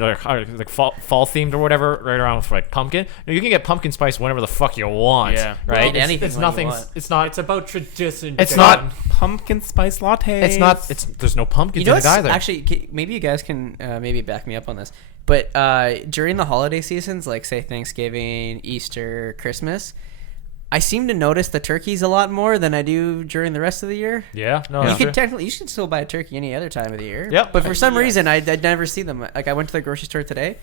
like fall themed or whatever, right around for like pumpkin. No, you can get pumpkin spice whenever the fuck you want. Yeah. right. Eat anything It's when you nothing. want. It's not. It's about tradition. It's Jayson. not- Pumpkin spice latte. It's not. It's there's no pumpkins You know in it what's either. actually maybe you guys can maybe back me up on this, but during the holiday seasons, like say Thanksgiving, Easter, Christmas, I seem to notice the turkeys a lot more than I do during the rest of the year. yeah. No. You that's could true. technically you should still buy a turkey any other time of the year. Yep. But for some reason I'd never see them. Like I went to the grocery store today.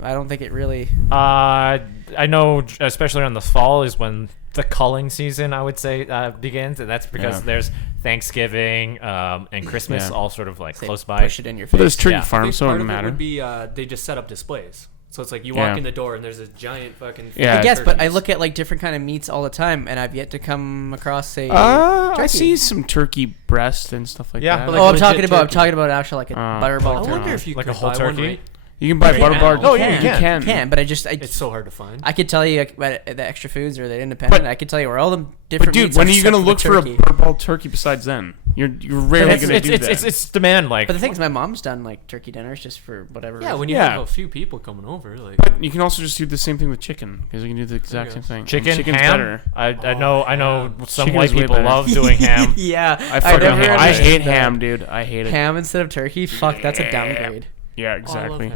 I don't think it really. I know, especially on the fall is when the culling season, I would say, begins, and that's because Yeah. there's Thanksgiving and Christmas Yeah. all sort of like They close by. push it in your face. But there's turkey Yeah. I think farms, so it part doesn't of it matter. would be they just set up displays. So it's like you Yeah. walk in the door and there's a giant fucking. Yeah. I guess, but I turkeys. look at like different kind of meats all the time, and I've yet to come across a. I turkey. see some turkey breast and stuff like Yeah, that. but like Oh, I'm legit talking about turkey. actually like a Oh. butterball I turkey. wonder if you Like could a whole buy one turkey? right- you can buy Right butter now. bar. Oh, You yeah, you can. can. You can, but It's so hard to find. I could tell you like, about the extra foods or the independent. I could tell you where all the different. But dude, meats when are are you gonna except look for a turkey. butterball turkey besides then? You're rarely It's, gonna it's, do it's, that. it's demand. Like But the thing is, my mom's done like turkey dinners just for whatever. Yeah, reason. when you Yeah. have a few people coming over, like. But you can also just do the same thing with chicken because you can do the exact same thing. And chicken, chicken's ham. better. I know some Chicken white is way people better. love doing ham. yeah, I fucking never hate. I understood hate that. ham, dude. I hate it. Ham instead of turkey. Fuck, that's a downgrade. Yeah, Oh, exactly.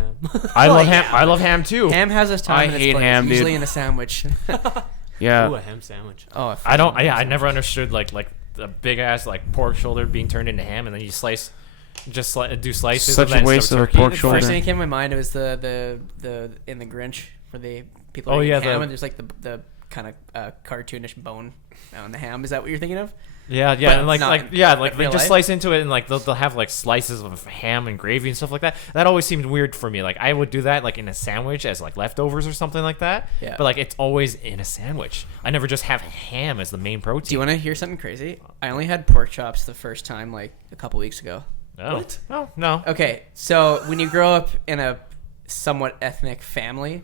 I love yeah. ham. I love ham too. Ham has its time. I and its hate place, ham, dude. usually in a sandwich. Yeah. Ooh, a ham sandwich. Oh, I don't. Yeah, I never understood like the big ass like pork shoulder being turned into ham, and then you do slices. Such of that a waste instead of a turkey. pork The shoulder. first thing that came to my mind was the in the Grinch where the people. Oh, are eating yeah, ham the- and there's like the kind of cartoonish bone on the ham. Is that what you're thinking of? Yeah, But and like not they real just life? slice into it, and like they'll have like slices of ham and gravy and stuff like that. That always seemed weird for me. Like I would do that like in a sandwich as like leftovers or something like that. Yeah. But like it's always in a sandwich. I never just have ham as the main protein. Do you want to hear something crazy? I only had pork chops the first time like a couple weeks ago. Oh. What? Oh no. Okay, so when you grow up in a somewhat ethnic family,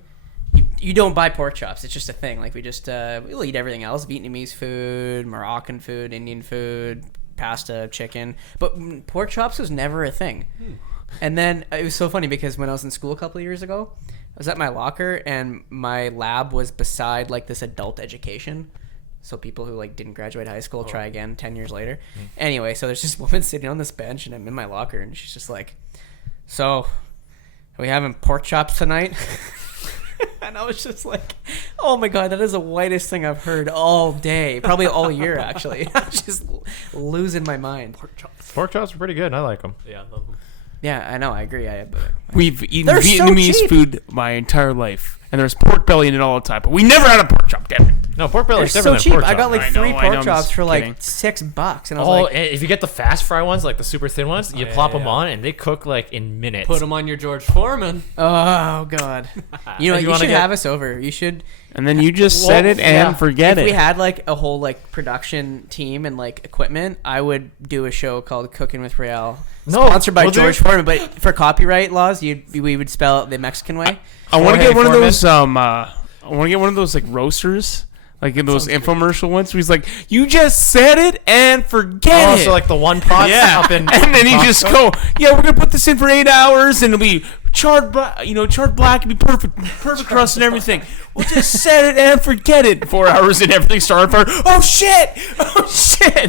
you don't buy pork chops. It's just a thing. Like we just we'll eat everything else: Vietnamese food, Moroccan food, Indian food, pasta, chicken. But pork chops was never a thing. And then it was so funny because when I was in school a couple of years ago, I was at my locker and my lab was beside like this adult education. So people who like didn't graduate high school try again 10 years later. Anyway, so there's this woman sitting on this bench and I'm in my locker and she's just like, "So, are we having pork chops tonight?" And I was just like, "Oh my god, that is the whitest thing I've heard all day, probably all year actually." I was just losing my mind. Pork chops are pretty good. I like them. Yeah, I love them. Yeah, I know, I agree. We've eaten They're so Vietnamese cheap. food my entire life, and there's pork belly in it all the time. But we never had a pork chop, damn it. No, pork belly They're is so different cheap. than pork I chop. got like I know, 3 I know, pork I'm chops just for like kidding. $6, and I was Oh, like, if you get the fast fry ones, like the super thin ones, you yeah, plop yeah, them yeah. on and they cook like in minutes. Put them on your George Foreman. "Oh god." You know, And you you wanna should get- have us over. You should. And then you just Well, set it and yeah. forget If it. we had like a whole like production team and like equipment, I would do a show called Cooking with Real. No, Sponsored by we'll do George it. Foreman, but for copyright laws, we would spell it the Mexican way. I want to get one of Foreman. those. I want to get one of those like roasters, Like in those infomercial ones where he's like, you just said it and forget it. So like the one pot up in and then you just go, yeah, we're going to put this in for 8 hours and it'll be charred black and be perfect crust and everything. We'll just set it and forget it. 4 hours and everything started fire. Oh shit!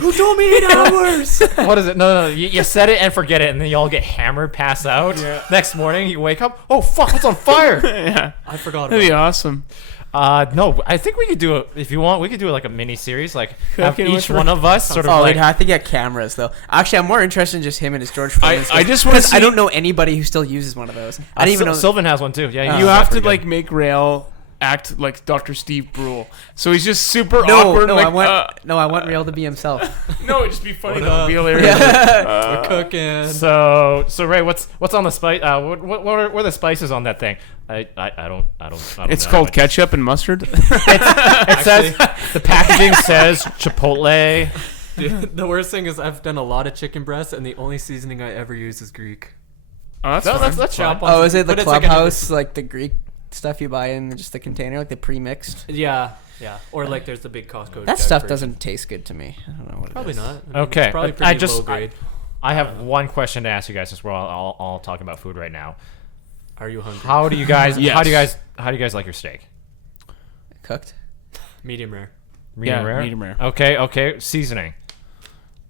Who told me 8 hours? What is it? No. You said it and forget it, and then you all get hammered, pass out. Yeah. Next morning, you wake up. Oh fuck! What's on fire? Yeah, I forgot about that'd be it. awesome. No, I think we could do it if you want. We could do it like a mini series, like have Cooking each with one of us sort of Oh, like. we'd have to get cameras though. Actually, I'm more interested in just him and his George Foreman. I just want to see. I don't know anybody who still uses one of those. I didn't even know. Sylvan has one too. Yeah, You use have that to pretty like good. make Rail act like Dr. Steve Brule. So he's just super No, awkward. no, like, I want Real to be himself. no, it'd just be funny. What That would up? be hilarious. We're cooking. So Ray, what's on the spice? What are the spices on that thing? I don't It's know. called ketchup and mustard. It says the packaging says Chipotle. Dude, the worst thing is I've done a lot of chicken breasts, and the only seasoning I ever use is Greek. Oh, that's No, fine. that's fine. Chop on Oh, is it the but it's like Clubhouse, like the Greek stuff you buy in just the container, like the pre-mixed? Yeah. Or like there's the big Costco. That jug stuff version. doesn't taste good to me. I don't know what it Probably is. not. I mean, Okay, it's probably I pretty just- low grade. I have one question to ask you guys since we're all talking about food right now. Are you hungry? How do you guys? Yes. How do you guys like your steak? Cooked. Medium rare. Medium rare. medium rare. Okay. Seasoning.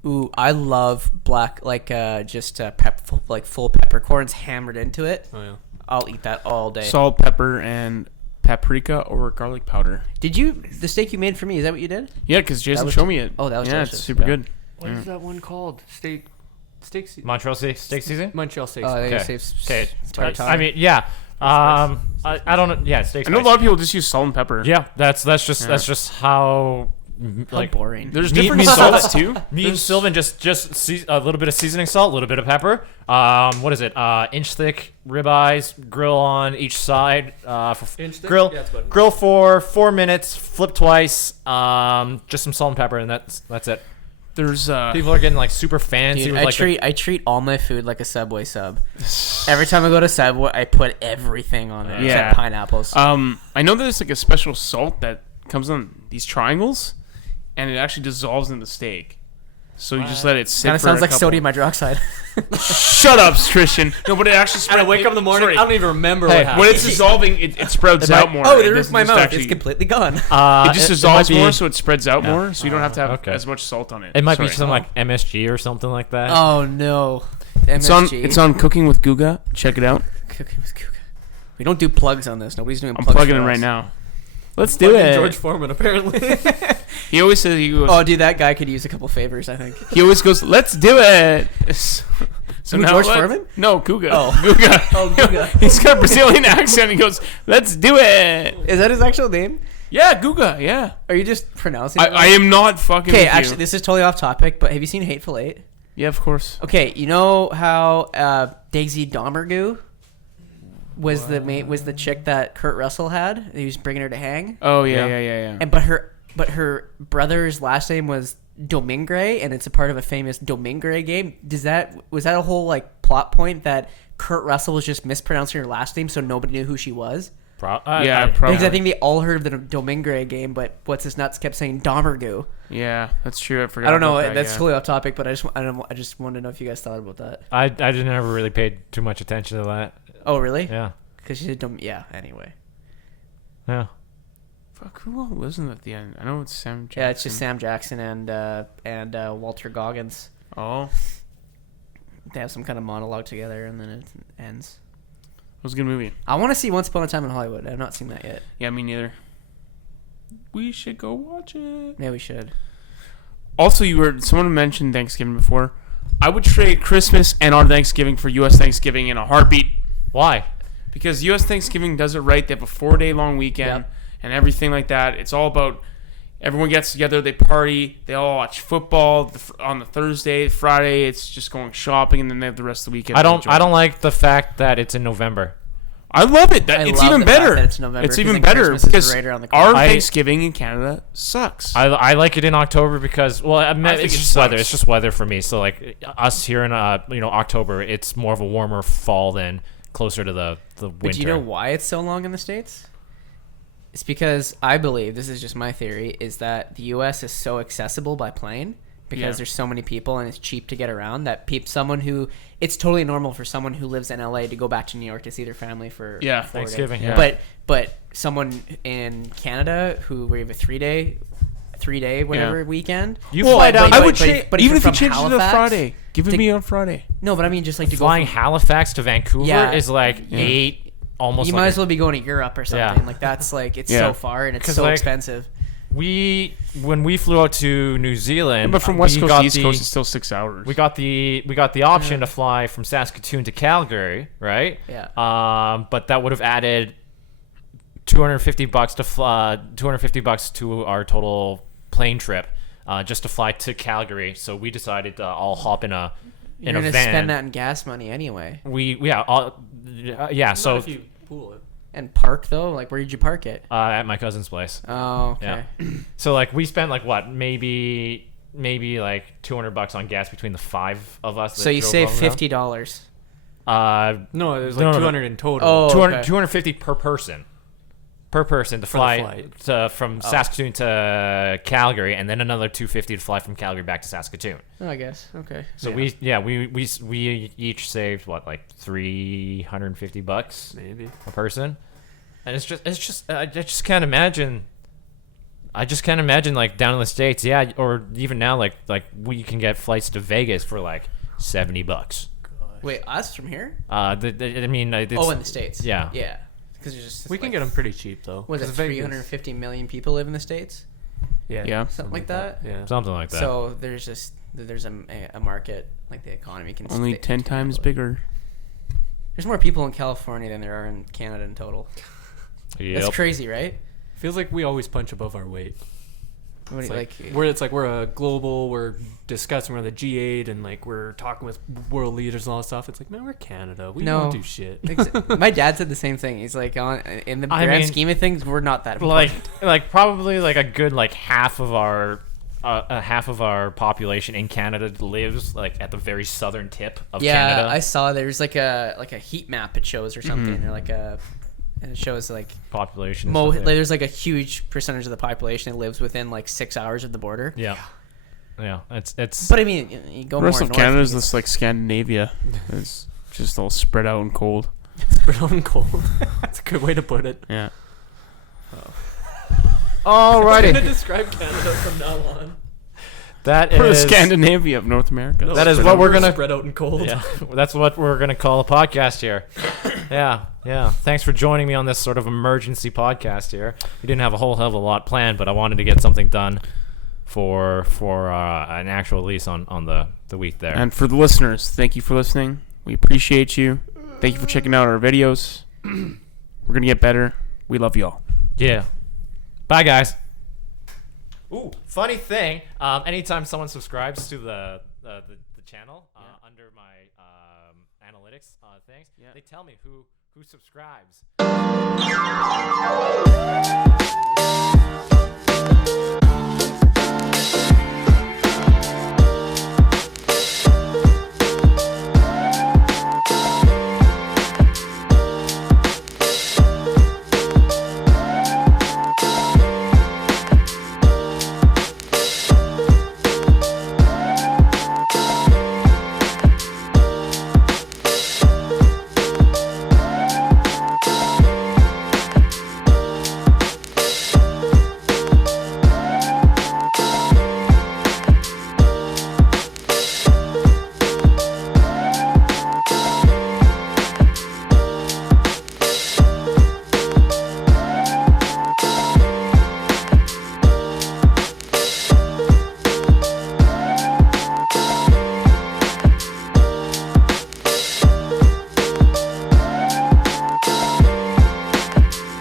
Ooh, I love black, like full peppercorns hammered into it. Oh yeah. I'll eat that all day. Salt, pepper, and paprika or garlic powder. Did you the steak you made for me? Is that what you did? Yeah, because Jason was- showed me it. Oh, that was yeah, delicious. it's super Yeah. good. What is that one called? Steak. Montreal steak seasoning. Montreal steak. Oh, they Okay. save Okay. tartare. I mean, yeah. I don't know. Yeah, steak. I know a spice. lot of people just use salt and pepper. Yeah, that's just how How like boring. There's Me- different me- salts too. me and Sylvan just a little bit of seasoning salt, a little bit of pepper. What is it? Inch thick ribeyes, grill on each side. Inch thick? Grill Yeah, it's about- grill for 4 minutes, flip twice. Just some salt and pepper, and that's it. There's People are getting like super fancy. Dude, with, like, I treat all my food like a Subway sub. Every time I go to Subway, I put everything on it Yeah. except pineapples. I know there's like a special salt that comes on these triangles, and it actually dissolves in the steak. So you just let it sit. Kind of for sounds a like couple- sodium hydroxide. Shut up, Christian. No, but it actually And spreads. I wake up in the morning. Sorry. I don't even remember Hey, what happened. When it's dissolving, it spreads out more. Oh, It there's doesn't my just mouth. actually- It's completely gone. It just dissolves might be- more, so it spreads out more, so you don't have to have Okay. as much salt on it. It might be Sorry. something like MSG or something like that. Oh no. It's on. MSG. It's on Cooking with Guga. Check it out. Cooking with Kuka. We don't do plugs on this. Nobody's doing I'm plugs. plugging for it right us. now. Let's do Fucking it. George Foreman, apparently. He always says he goes. Oh, dude, that guy could use a couple favors, I think. He always goes. Let's do it. So Who, now George let's- Foreman? No, Guga. Oh. Guga. Oh, Guga. He's got a Brazilian accent. He goes, "Let's do it." Is that his actual name? Yeah, Guga. Yeah. Are you just pronouncing it? I am not fucking. Okay, with actually, you. this is totally off topic, but have you seen Hateful Eight? Yeah, of course. Okay, you know how Daisy Domergue was the chick that Kurt Russell had? He was bringing her to hang, Oh yeah, Yeah. yeah. and but her brother's last name was Domingre, and it's a part of a famous Domingre game. Was that a whole like plot point that Kurt Russell was just mispronouncing her last name so nobody knew who she was? Yeah, Because probably. I think they all heard of the Domingre game, but what's his nuts kept saying Domergue. Yeah, that's true. I forgot. I don't know. about that, That's yeah. totally off topic, but I just wanted to know if you guys thought about that. I didn't ever really pay too much attention to that. Oh, really? Yeah. Because she said yeah. Anyway, Yeah. Fuck, who all lives in at the end? I know it's Sam Jackson. yeah, it's just Sam Jackson and Walter Goggins. Oh, They have some kind of monologue together, and then it ends. it was a good movie. I want to see Once Upon a Time in Hollywood. I've not seen that yet. Yeah, me neither. We should go watch it. Yeah, we should. Also, someone mentioned Thanksgiving before. I would trade Christmas and our Thanksgiving for U.S. Thanksgiving in a heartbeat. Why? Because U.S. Thanksgiving does it right. They have a 4-day long weekend Yep. and everything like that. It's all about everyone gets together, they party, they all watch football on the Thursday, Friday. It's just going shopping, and then they have the rest of the weekend. I to don't enjoy. like the fact that it's in November. I love it. I It's love even the fact better. that it's November, It's 'cause even then better Christmas is because right around the our corner. Thanksgiving in Canada sucks. I like it in October because I think it's it just weather. sucks. It's just weather for me. So like us here in October, it's more of a warmer fall than closer to the winter. But do you know why it's so long in the States? It's because I believe, this is just my theory, is that the U.S. is so accessible by plane because there's so many people and it's cheap to get around that it's totally normal for someone who lives in L.A. to go back to New York to see their family for 4 days. Thanksgiving. Yeah. But someone in Canada where you have a 3-day whatever weekend. You fly down. I would but change, if even you're if you from change it to Halifax, Friday. Give it me on Friday. No, but I mean just like to Flying go from, Halifax to Vancouver Yeah. is like 8. Almost you like might as well be going to Europe or something. Yeah. Like that's like it's Yeah. so far and it's 'Cause, so like, expensive. when we flew out to New Zealand, But from West we Coast got to East the- Coast, it's still 6 hours. we got the option to fly from Saskatoon to Calgary, right? Yeah. But that would have added $250 to fly, $250 to our total plane trip, just to fly to Calgary. So we decided to all hop in a You're gonna van. spend that in gas money anyway. Yeah. So Not if you pool it. And park though, like where did you park it? at my cousin's place. Oh, okay. Yeah. So like we spent like what maybe like $200 on gas between the 5 of us. So that you drove save over there. $50. No, there's No, like no, no. 200 in total. Oh, 200, okay. 250 per person. Per person to For the fly flight. from Saskatoon to Calgary, and then another $250 to fly from Calgary back to Saskatoon. Oh, I guess. Okay. So Yeah. we each saved what, like $350 Maybe. a person, and it's just I just can't imagine. I just can't imagine like down in the States, yeah, or even now like we can get flights to Vegas for like $70. Wait, us from here? I mean, it's, Oh, in the States. Yeah. Yeah. Because just We can get them pretty cheap though. Was it 'Cause Vegas- 350 million people live in the States? Yeah. Something like that. Yeah. something like that. So there's a market, like the economy can Only 10 times bigger. There's more people in California than there are in Canada in total. Yep. That's crazy, right? Feels like we always punch above our weight. What do It's you, like we're a global. We're discussing. We're on the G8, and like we're talking with world leaders and all that stuff. It's like, man, we're Canada. We No. don't do shit. My dad said the same thing. He's like, in the I grand mean, scheme of things, we're not that like important. probably like a good like half of our population in Canada lives like at the very southern tip of Canada. I saw there's like a heat map it shows or something, or and it shows like population. and like, stuff, yeah. there's like a huge percentage of the population that lives within like 6 hours of the border. Yeah, it's. But I mean, you go The rest more of north, Canada is you just like Scandinavia. It's just all spread out and cold. Spread out and cold. That's a good way to put it. Yeah. I'm gonna Alrighty, describe Canada from now on. that We're the is Scandinavia of North America. No, That is spread what out- we're gonna- spread out and cold. yeah, that's what we're gonna call a podcast here. Yeah. Thanks for joining me on this sort of emergency podcast here. We didn't have a whole hell of a lot planned, but I wanted to get something done for an actual release on the week there. And for the listeners, thank you for listening. We appreciate you. Thank you for checking out our videos. We're going to get better. We love y'all. Yeah. Bye, guys. Ooh, funny thing. Anytime someone subscribes to the channel under my analytics things, they tell me who subscribes.